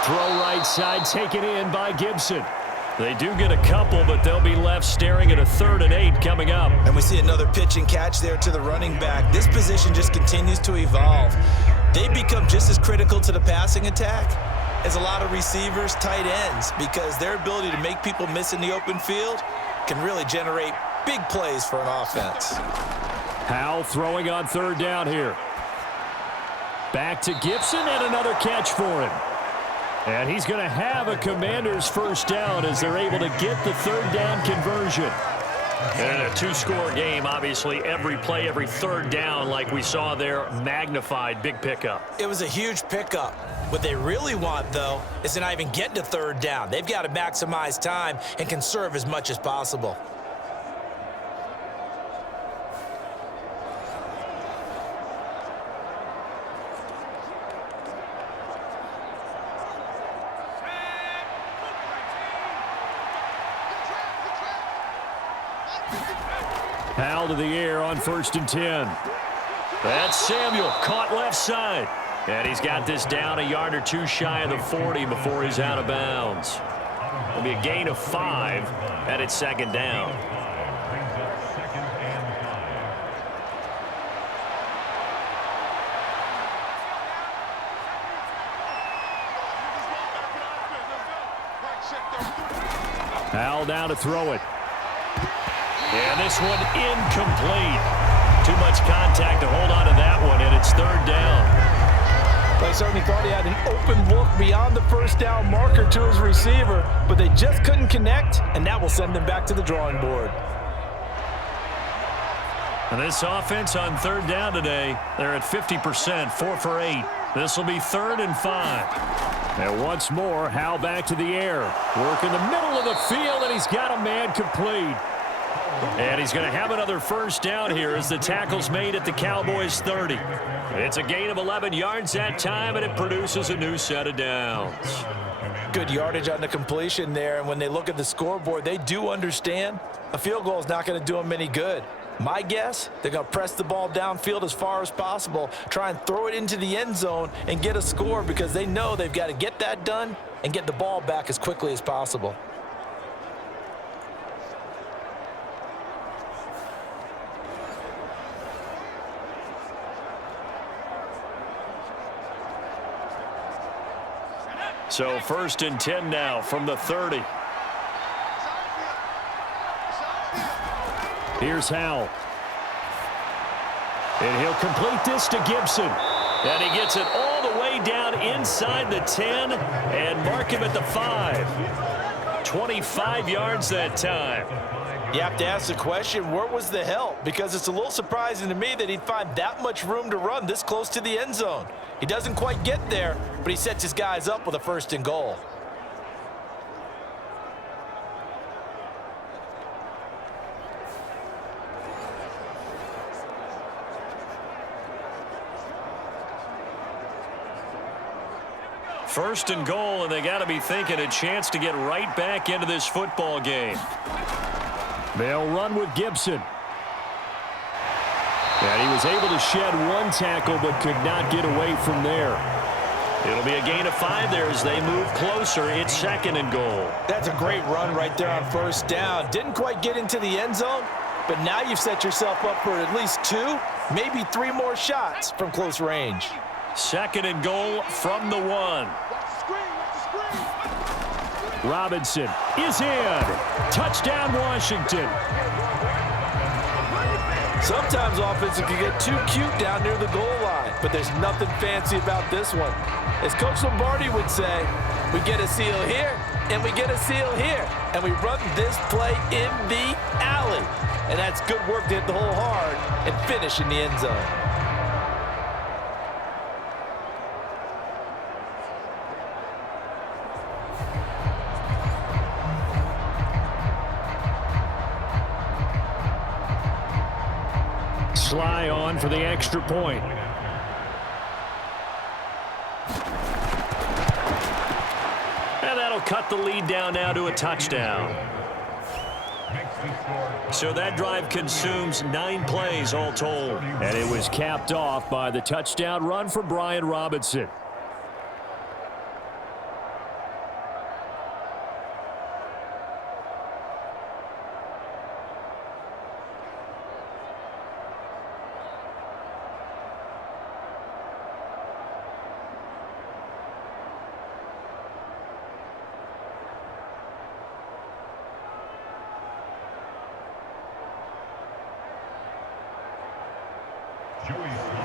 Throw right side, taken in by Gibson. They do get a couple, but they'll be left staring at a 3rd and 8 coming up. And we see another pitch and catch there to the running back. This position just continues to evolve. They become just as critical to the passing attack as a lot of receivers, tight ends, because their ability to make people miss in the open field can really generate big plays for an offense. Howell throwing on 3rd down here. Back to Gibson and another catch for him. And he's going to have a Commanders 1st down as they're able to get the 3rd down conversion. And a 2-score game, obviously, every play, every 3rd down, like we saw there, magnified, big pickup. It was a huge pickup. What they really want, though, is to not even get to 3rd down. They've got to maximize time and conserve as much as possible. Howell to the air on 1st and 10. That's Samuel, caught left side. And he's got this down a yard or 2 shy of the 40 before he's out of bounds. It'll be a gain of 5, and it's 2nd down. Howell down to throw it. And this one incomplete. Too much contact to hold on to that one, and it's 3rd down. They certainly thought he had an open look beyond the 1st down marker to his receiver, but they just couldn't connect, and that will send them back to the drawing board. And this offense on 3rd down today, they're at 50%, 4 for 8. This will be 3rd and 5. And once more, Howell back to the air. Work in the middle of the field, and he's got a man complete. And he's going to have another 1st down here as the tackle's made at the Cowboys 30. It's a gain of 11 yards that time, and it produces a new set of downs. Good yardage on the completion there, and when they look at the scoreboard, they do understand a field goal is not going to do them any good. My guess, they're going to press the ball downfield as far as possible, try and throw it into the end zone and get a score because they know they've got to get that done and get the ball back as quickly as possible. So 1st and 10 now from the 30. Here's Howell. And he'll complete this to Gibson. And he gets it all all the way down inside the 10 and mark him at the 5. 25 yards that time. You have to ask the question, where was the help? Because it's a little surprising to me that he'd find that much room to run this close to the end zone. He doesn't quite get there, but he sets his guys up with a 1st and goal. First and goal, and they got to be thinking a chance to get right back into this football game. They'll run with Gibson. And he was able to shed 1 tackle but could not get away from there. It'll be a gain of 5 there as they move closer. It's 2nd and goal. That's a great run right there on 1st down. Didn't quite get into the end zone, but now you've set yourself up for at least 2, maybe 3 more shots from close range. 2nd and goal from the 1. Robinson is in. Touchdown, Washington. Sometimes offenses can get too cute down near the goal line, but there's nothing fancy about this one. As Coach Lombardi would say, we get a seal here, and we get a seal here, and we run this play in the alley. And that's good work to hit the hole hard and finish in the end zone. Sly on for the extra point. And that'll cut the lead down now to a touchdown. So that drive consumes 9 plays all told. And it was capped off by the touchdown run for Brian Robinson.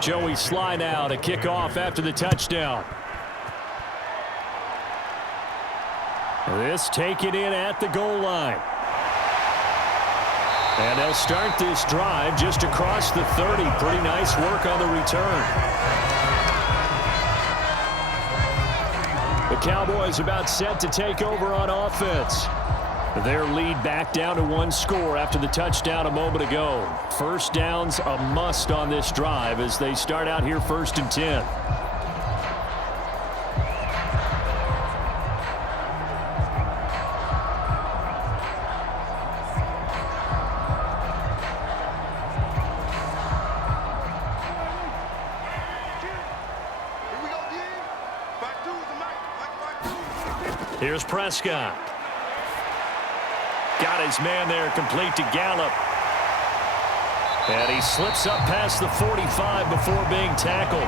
Joey Sly now to kick off after the touchdown. This taken in at the goal line. And they'll start this drive just across the 30. Pretty nice work on the return. The Cowboys about set to take over on offense. Their lead back down to 1 score after the touchdown a moment ago. 1st down's a must on this drive as they start out here 1st and 10. Here's Prescott. Got his man there, complete to Gallup. And he slips up past the 45 before being tackled.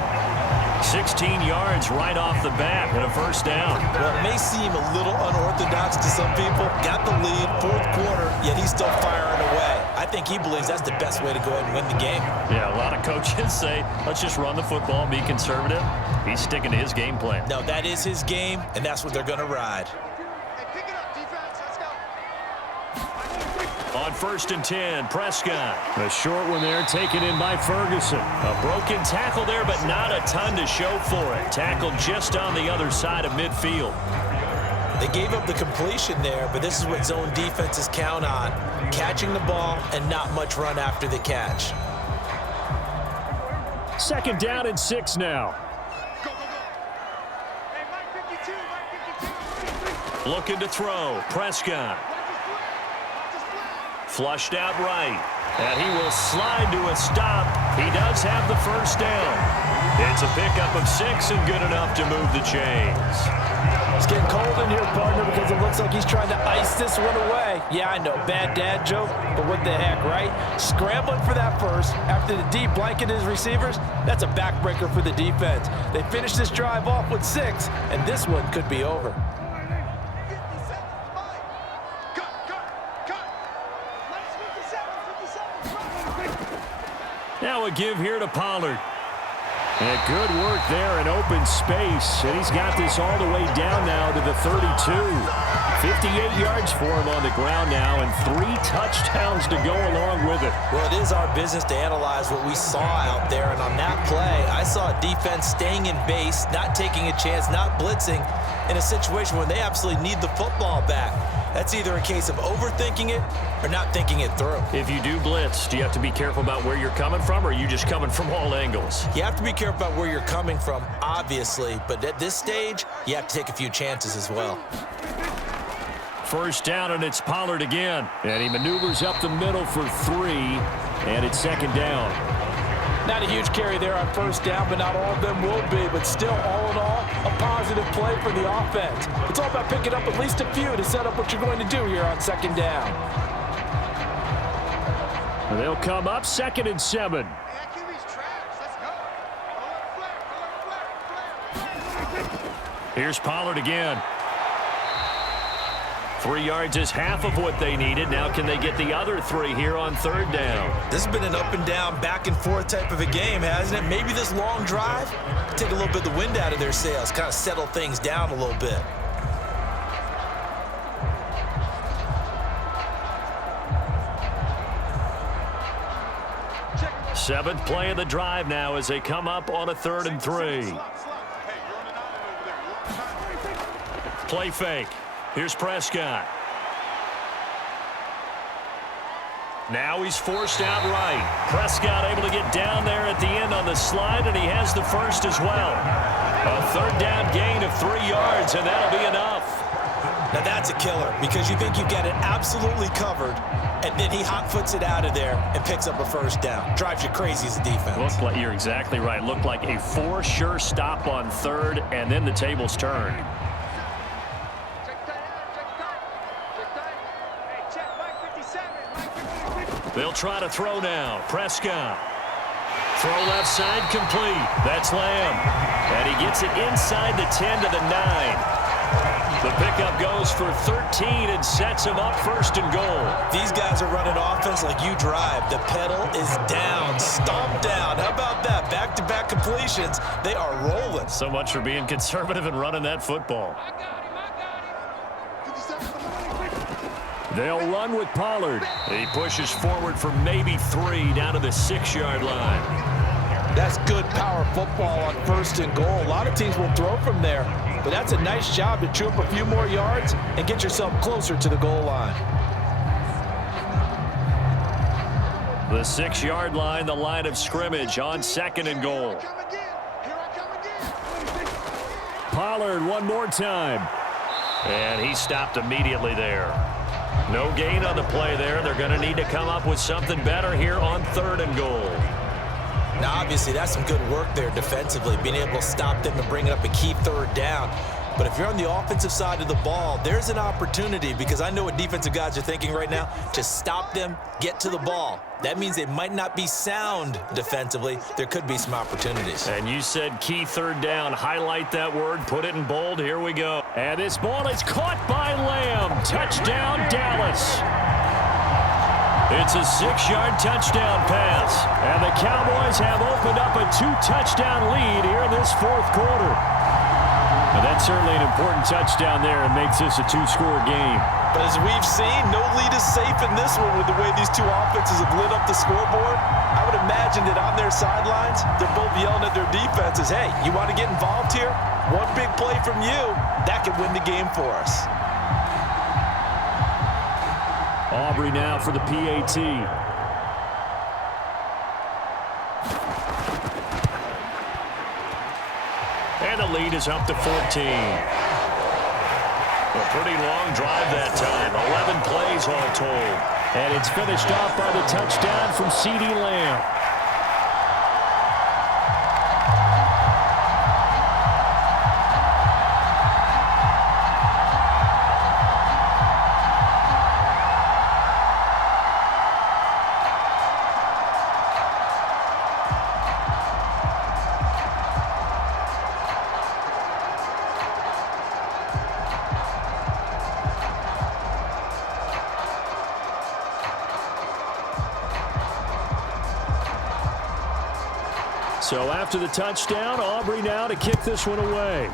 16 yards right off the bat and a 1st down. Well, it may seem a little unorthodox to some people. Got the lead, 4th quarter, yet he's still firing away. I think he believes that's the best way to go ahead and win the game. Yeah, a lot of coaches say, let's just run the football and be conservative. He's sticking to his game plan. No, that is his game, and that's what they're going to ride. On 1st and 10, Prescott. A short one there taken in by Ferguson. A broken tackle there, but not a ton to show for it. Tackled just on the other side of midfield. They gave up the completion there, but this is what zone defenses count on. Catching the ball and not much run after the catch. 2nd down and 6 now. Looking to throw. Prescott. Flushed out right. And he will slide to a stop. He does have the 1st down. It's a pickup of 6 and good enough to move the chains. It's getting cold in here, partner, because it looks like he's trying to ice this one away. Yeah, I know, bad dad joke, but what the heck, right? Scrambling for that 1st after the deep blanket his receivers, that's a backbreaker for the defense. They finished this drive off with 6, and this one could be over. Now a give here to Pollard. And good work there in open space. And he's got this all the way down now to the 32. 58 yards for him on the ground now and 3 touchdowns to go along with it. Well, it is our business to analyze what we saw out there. And on that play, I saw a defense staying in base, not taking a chance, not blitzing in a situation where they absolutely need the football back. That's either a case of overthinking it or not thinking it through. If you do blitz, do you have to be careful about where you're coming from, or are you just coming from all angles? You have to be careful about where you're coming from, obviously, but at this stage, you have to take a few chances as well. First down, and it's Pollard again. And he maneuvers up the middle for 3, and it's second down. Not a huge carry there on first down, but not all of them will be. But still, all in all, a positive play for the offense. It's all about picking up at least a few to set up what you're going to do here on second down. They'll come up 2nd and 7. Here's Pollard again. 3 yards is half of what they needed. Now can they get the other 3 here on 3rd down? This has been an up and down, back and forth type of a game, hasn't it? Maybe this long drive take a little bit of the wind out of their sails, kind of settle things down a little bit. Seventh play of the drive now as they come up on a 3rd and 3. Play fake. Here's Prescott. Now he's forced out right. Prescott able to get down there at the end on the slide, and he has the first as well. A 3rd down gain of 3 yards, and that'll be enough. Now that's a killer because you think you've got it absolutely covered, and then he hot-foots it out of there and picks up a first down. Drives you crazy as a defense. Looked like, you're exactly right. Looked like a for-sure stop on 3rd, and then the tables turned. They'll try to throw now. Prescott. Throw left side complete. That's Lamb. And he gets it inside the 10 to the 9. The pickup goes for 13 and sets him up 1st and goal. These guys are running offense like you drive. The pedal is down, stomp down. How about that? Back-to-back completions. They are rolling. So much for being conservative and running that football. They'll run with Pollard. He pushes forward for maybe 3 down to the 6-yard line. That's good power football on 1st and goal. A lot of teams will throw from there, but that's a nice job to chew up a few more yards and get yourself closer to the goal line. The 6-yard line, the line of scrimmage on 2nd and goal. Pollard one more time. And he stopped immediately there. No gain on the play there. They're going to need to come up with something better here on 3rd and goal. Now, obviously, that's some good work there defensively, being able to stop them and bring up a key 3rd down. But if you're on the offensive side of the ball, there's an opportunity because I know what defensive guys are thinking right now. Just stop them, get to the ball. That means they might not be sound defensively. There could be some opportunities. And you said key 3rd down. Highlight that word. Put it in bold. Here we go. And this ball is caught by Lamb. Touchdown, Dallas. It's a 6-yard touchdown pass. And the Cowboys have opened up a 2-touchdown lead here in this 4th quarter. But that's certainly an important touchdown there and makes this a 2-score game. But as we've seen, no lead is safe in this one with the way these two offenses have lit up the scoreboard. I would imagine that on their sidelines, they're both yelling at their defenses, hey, you want to get involved here? One big play from you, that could win the game for us. Aubrey now for the PAT. And the lead is up to 14. A pretty long drive that time. 11 plays all told. And it's finished off by the touchdown from CeeDee Lamb. So after the touchdown, Aubrey now to kick this one away.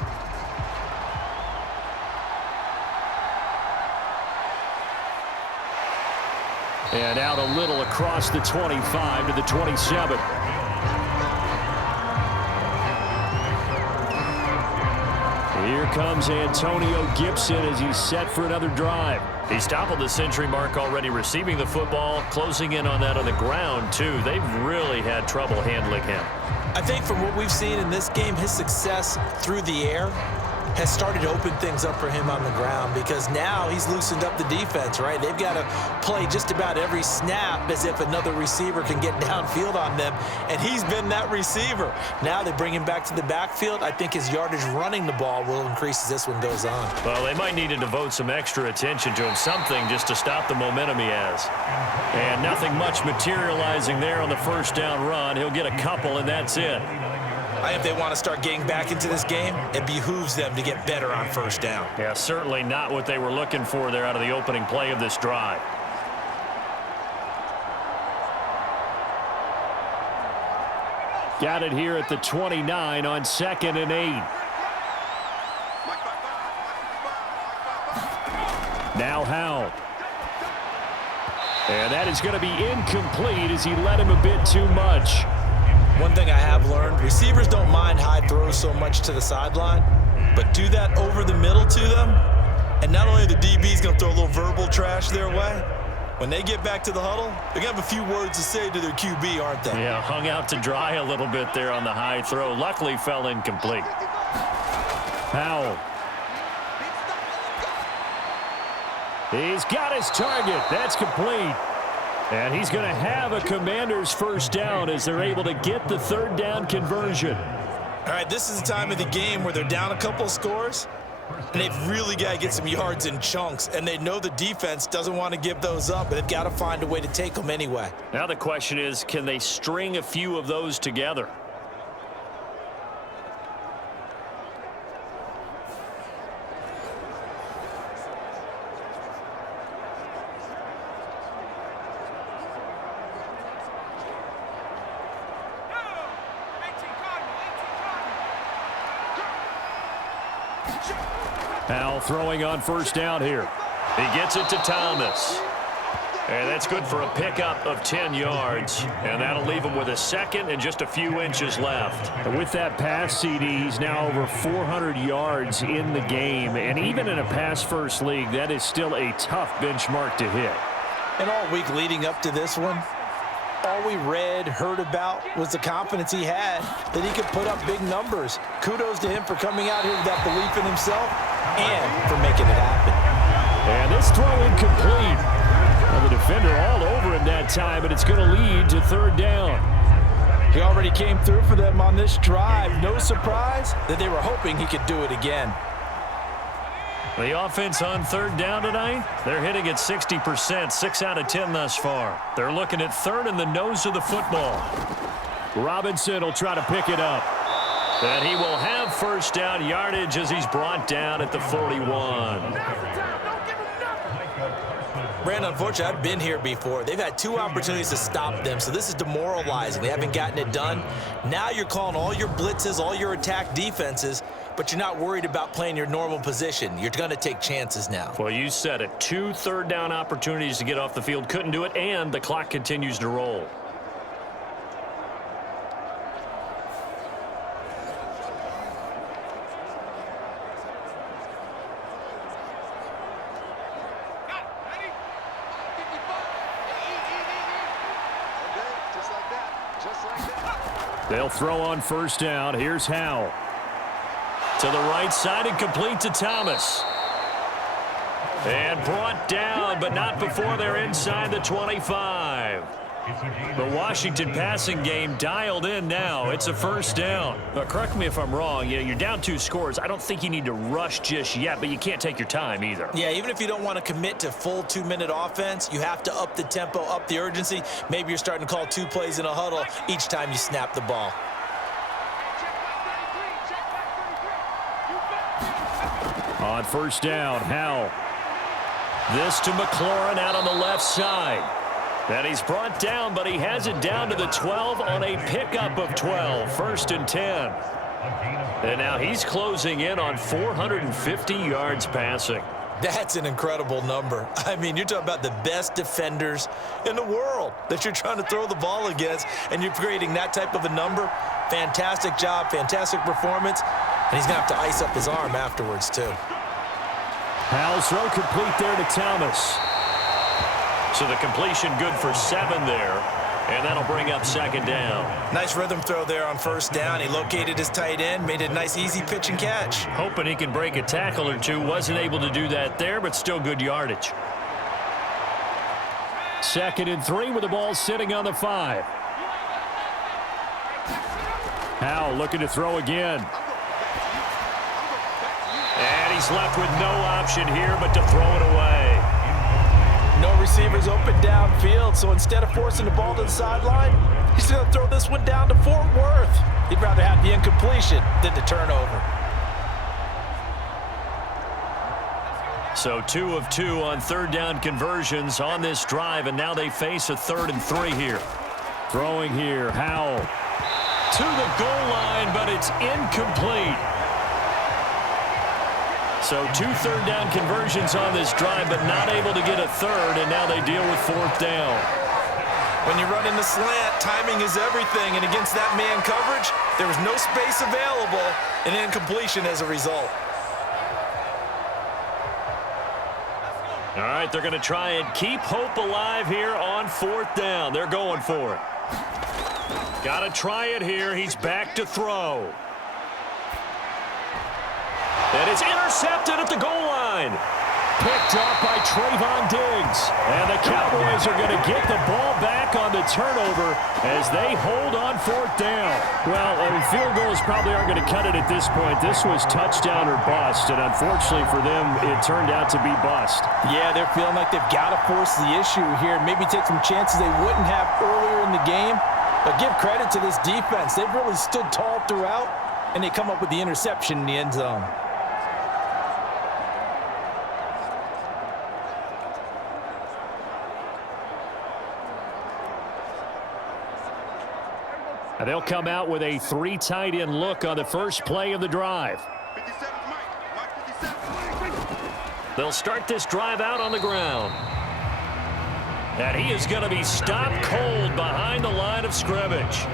And out a little across the 25 to the 27. Here comes Antonio Gibson as he's set for another drive. He's toppled the century mark already receiving the football, closing in on that on the ground, too. They've really had trouble handling him. I think from what we've seen in this game, his success through the air has started to open things up for him on the ground, because now he's loosened up the defense, right? They've got to play just about every snap as if another receiver can get downfield on them, and he's been that receiver. Now they bring him back to the backfield. I think his yardage running the ball will increase as this one goes on. Well, they might need to devote some extra attention to him, something just to stop the momentum he has. And nothing much materializing there on the first down run. He'll get a couple, and that's it. If they want to start getting back into this game, it behooves them to get better on first down. Yeah, certainly not what they were looking for there out of the opening play of this drive. Got it here at the 29 on 2nd and 8. Now Howell. And that is going to be incomplete as he led him a bit too much. One thing I have learned, receivers don't mind high throws so much to the sideline, but do that over the middle to them, and not only the DB's going to throw a little verbal trash their way, when they get back to the huddle, they're going to have a few words to say to their QB, aren't they? Yeah, hung out to dry a little bit there on the high throw. Luckily fell incomplete. Howell. He's got his target. That's complete. And he's going to have a Commander's first down as they're able to get the third down conversion. All right, this is the time of the game where they're down a couple of scores, and they've really got to get some yards in chunks, and they know the defense doesn't want to give those up, but they've got to find a way to take them anyway. Now the question is, can they string a few of those together? Howell throwing on first down here. He gets it to Thomas. And that's good for a pickup of 10 yards. And that'll leave him with a second and just a few inches left. And with that pass, CD, he's now over 400 yards in the game. And even in a pass-first league, that is still a tough benchmark to hit. And all week leading up to this one, all we read, heard about was the confidence he had that he could put up big numbers. Kudos to him for coming out here with that belief in himself and for making it happen. And this throw incomplete. Well, the defender all over him that time, and it's going to lead to third down. He already came through for them on this drive. No surprise that they were hoping he could do it again. The offense on third down tonight, they're hitting at 60%, 6 out of 10 thus far. They're looking at third in the nose of the football. Robinson will try to pick it up. And he will have first down yardage as he's brought down at the 41. Brandon, unfortunately, I've been here before. They've had 2 opportunities to stop them, so this is demoralizing. They haven't gotten it done. Now you're calling all your blitzes, all your attack defenses, but you're not worried about playing your normal position. You're going to take chances now. Well, you said it. 2 third down opportunities to get off the field. Couldn't do it, and the clock continues to roll. They'll throw on first down. Here's Howell. To the right side and complete to Thomas. And brought down, but not before they're inside the 25. The Washington passing game dialed in now. It's a first down. Now, correct me if I'm wrong. You're down 2 scores. I don't think you need to rush just yet, but you can't take your time either. Yeah, even if you don't want to commit to full 2-minute offense, you have to up the tempo, up the urgency. Maybe you're starting to call 2 plays in a huddle each time you snap the ball. On first down, Howell. This to McLaurin out on the left side. And he's brought down, but he has it down to the 12 on a pickup of 12. 1st and 10. And now he's closing in on 450 yards passing. That's an incredible number. I mean, you're talking about the best defenders in the world that you're trying to throw the ball against, and you're creating that type of a number. Fantastic job, fantastic performance, and he's going to have to ice up his arm afterwards, too. Howell's throw complete there to Thomas. So the completion good for 7 there, and that'll bring up 2nd down. Nice rhythm throw there on 1st down. He located his tight end, made a nice easy pitch and catch. Hoping he can break a tackle or two. Wasn't able to do that there, but still good yardage. 2nd and 3 with the ball sitting on the 5. Howell looking to throw again. And he's left with no option here but to throw it away. No receivers open downfield, so instead of forcing the ball to the sideline, he's going to throw this one down to Fort Worth. He'd rather have the incompletion than the turnover. So 2 of 2 on 3rd down conversions on this drive, and now they face a 3rd and 3 here. Throwing here, Howell. To the goal line, but it's incomplete. So 2 3rd down conversions on this drive, but not able to get a 3rd, and now they deal with 4th down. When you're running the slant, timing is everything, and against that man coverage, there was no space available, and incompletion as a result. All right, they're going to try and keep hope alive here on 4th down. They're going for it. Got to try it here. He's back to throw. And it's intercepted at the goal line. Picked up by Trevon Diggs. And the Cowboys are going to get the ball back on the turnover as they hold on 4th down. Well, field goals probably aren't going to cut it at this point. This was touchdown or bust, and unfortunately for them, it turned out to be bust. Yeah, they're feeling like they've got to force the issue here, maybe take some chances they wouldn't have earlier in the game. But give credit to this defense. They've really stood tall throughout, and they come up with the interception in the end zone. And they'll come out with a 3 tight end look on the first play of the drive. They'll start this drive out on the ground. And he is going to be stopped cold behind the line of scrimmage.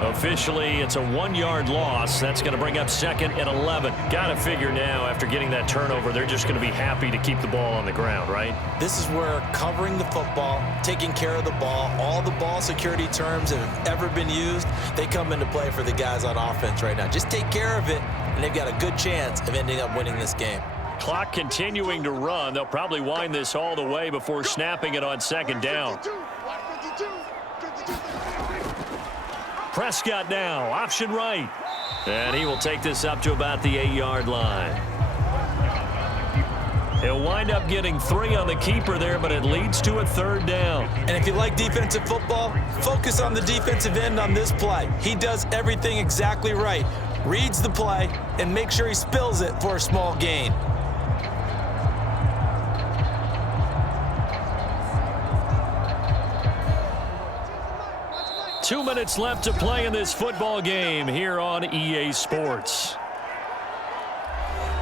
Officially, it's a 1-yard loss. That's going to bring up 2nd and 11. Got to figure now, after getting that turnover, they're just going to be happy to keep the ball on the ground, right? This is where covering the football, taking care of the ball, all the ball security terms that have ever been used, they come into play for the guys on offense right now. Just take care of it, and they've got a good chance of ending up winning this game. Clock continuing to run. They'll probably wind this all the way before snapping it on 2nd down. Prescott now, option right. And he will take this up to about the 8-yard line. He'll wind up getting 3 on the keeper there, but it leads to a 3rd down. And if you like defensive football, focus on the defensive end on this play. He does everything exactly right. Reads the play and make sure he spills it for a small gain. Two minutes left to play in this football game here on EA Sports.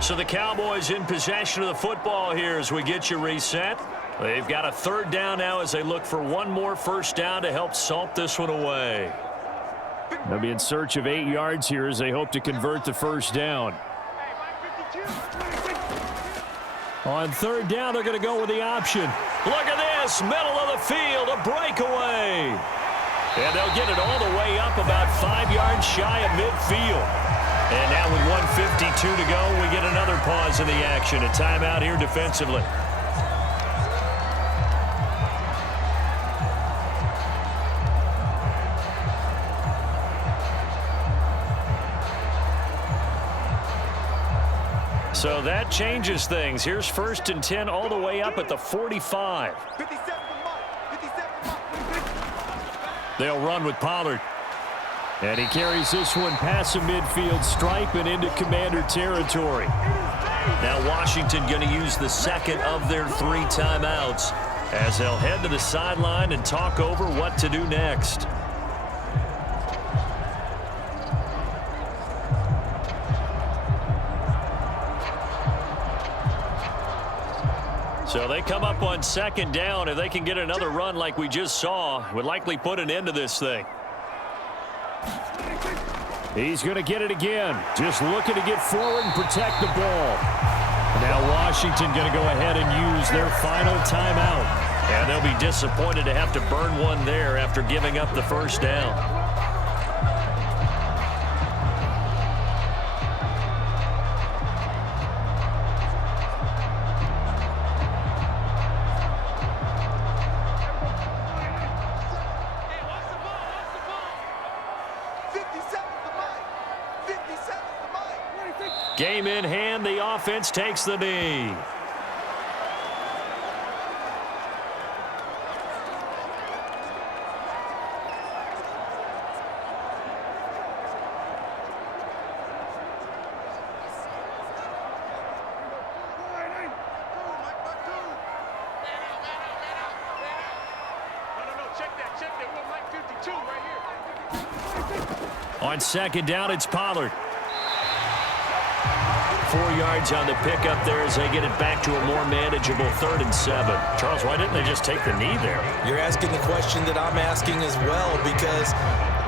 So the Cowboys in possession of the football here as we get you reset. They've got a 3rd down now as they look for one more 1st down to help salt this one away. They'll be in search of 8 yards here as they hope to convert the 1st down. On 3rd down, they're going to go with the option. Look at this, middle of the field, a breakaway. And they'll get it all the way up about 5 yards shy of midfield. And now with 1:52 to go, we get another pause in the action. A timeout here defensively. So that changes things. Here's 1st and 10 all the way up at the 45. They'll run with Pollard. And he carries this one past the midfield stripe and into Commander territory. Now Washington going to use the 2nd of their 3 timeouts. as they'll head to the sideline and talk over what to do next. So they come up on second down. If they can get another run like we just saw, would likely put an end to this thing. He's going to get it again. Just looking to get forward and protect the ball. Now Washington going to go ahead and use their final timeout. And they'll be disappointed to have to burn one there after giving up the first down. Game in hand, the offense takes the knee. On second down, it's Pollard. 4 yards on the pickup there as they get it back to a more manageable 3rd and 7. Charles, why didn't they just take the knee there? You're asking the question that I'm asking as well, because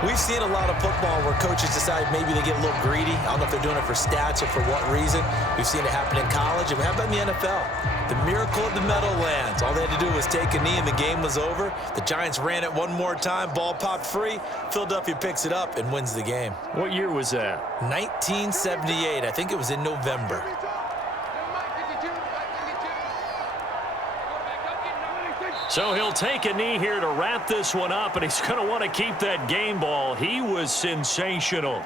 we've seen a lot of football where coaches decide maybe they get a little greedy. I don't know if they're doing it for stats or for what reason. We've seen it happen in college, and we have it in the NFL. The miracle of the Meadowlands. All they had to do was take a knee, and the game was over. The Giants ran it one more time. Ball popped free. Philadelphia picks it up and wins the game. What year was that? 1978. I think it was in November. So he'll take a knee here to wrap this one up, and he's going to want to keep that game ball. He was sensational.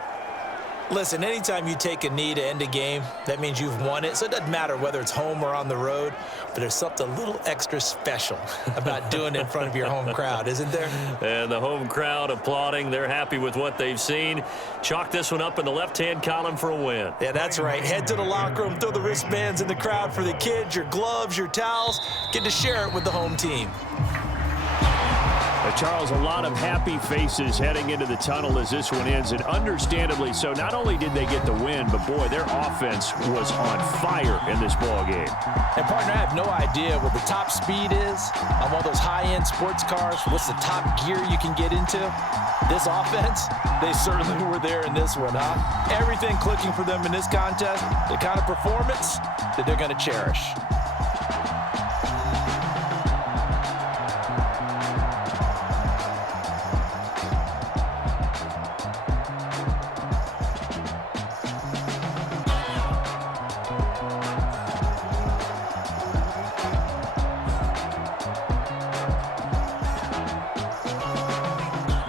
Listen, anytime you take a knee to end a game, that means you've won it. So it doesn't matter whether it's home or on the road, but there's something a little extra special about doing it in front of your home crowd, isn't there? And the home crowd applauding. They're happy with what they've seen. Chalk this one up in the left-hand column for a win. Yeah, that's right. Head to the locker room, throw the wristbands in the crowd for the kids, your gloves, your towels. Get to share it with the home team. Charles, a lot of happy faces heading into the tunnel as this one ends, and understandably so. Not only did they get the win, but boy, their offense was on fire in this ball game. And partner, I have no idea what the top speed is on one of those high-end sports cars. What's the top gear you can get into? This offense, they certainly were there in this one, huh? Everything clicking for them in this contest, the kind of performance that they're going to cherish.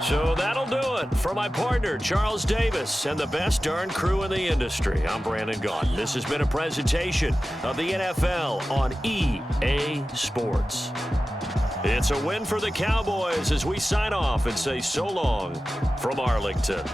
So that'll do it for my partner, Charles Davis, and the best darn crew in the industry. I'm Brandon Gaudin. This has been a presentation of the NFL on EA Sports. It's a win for the Cowboys as we sign off and say so long from Arlington.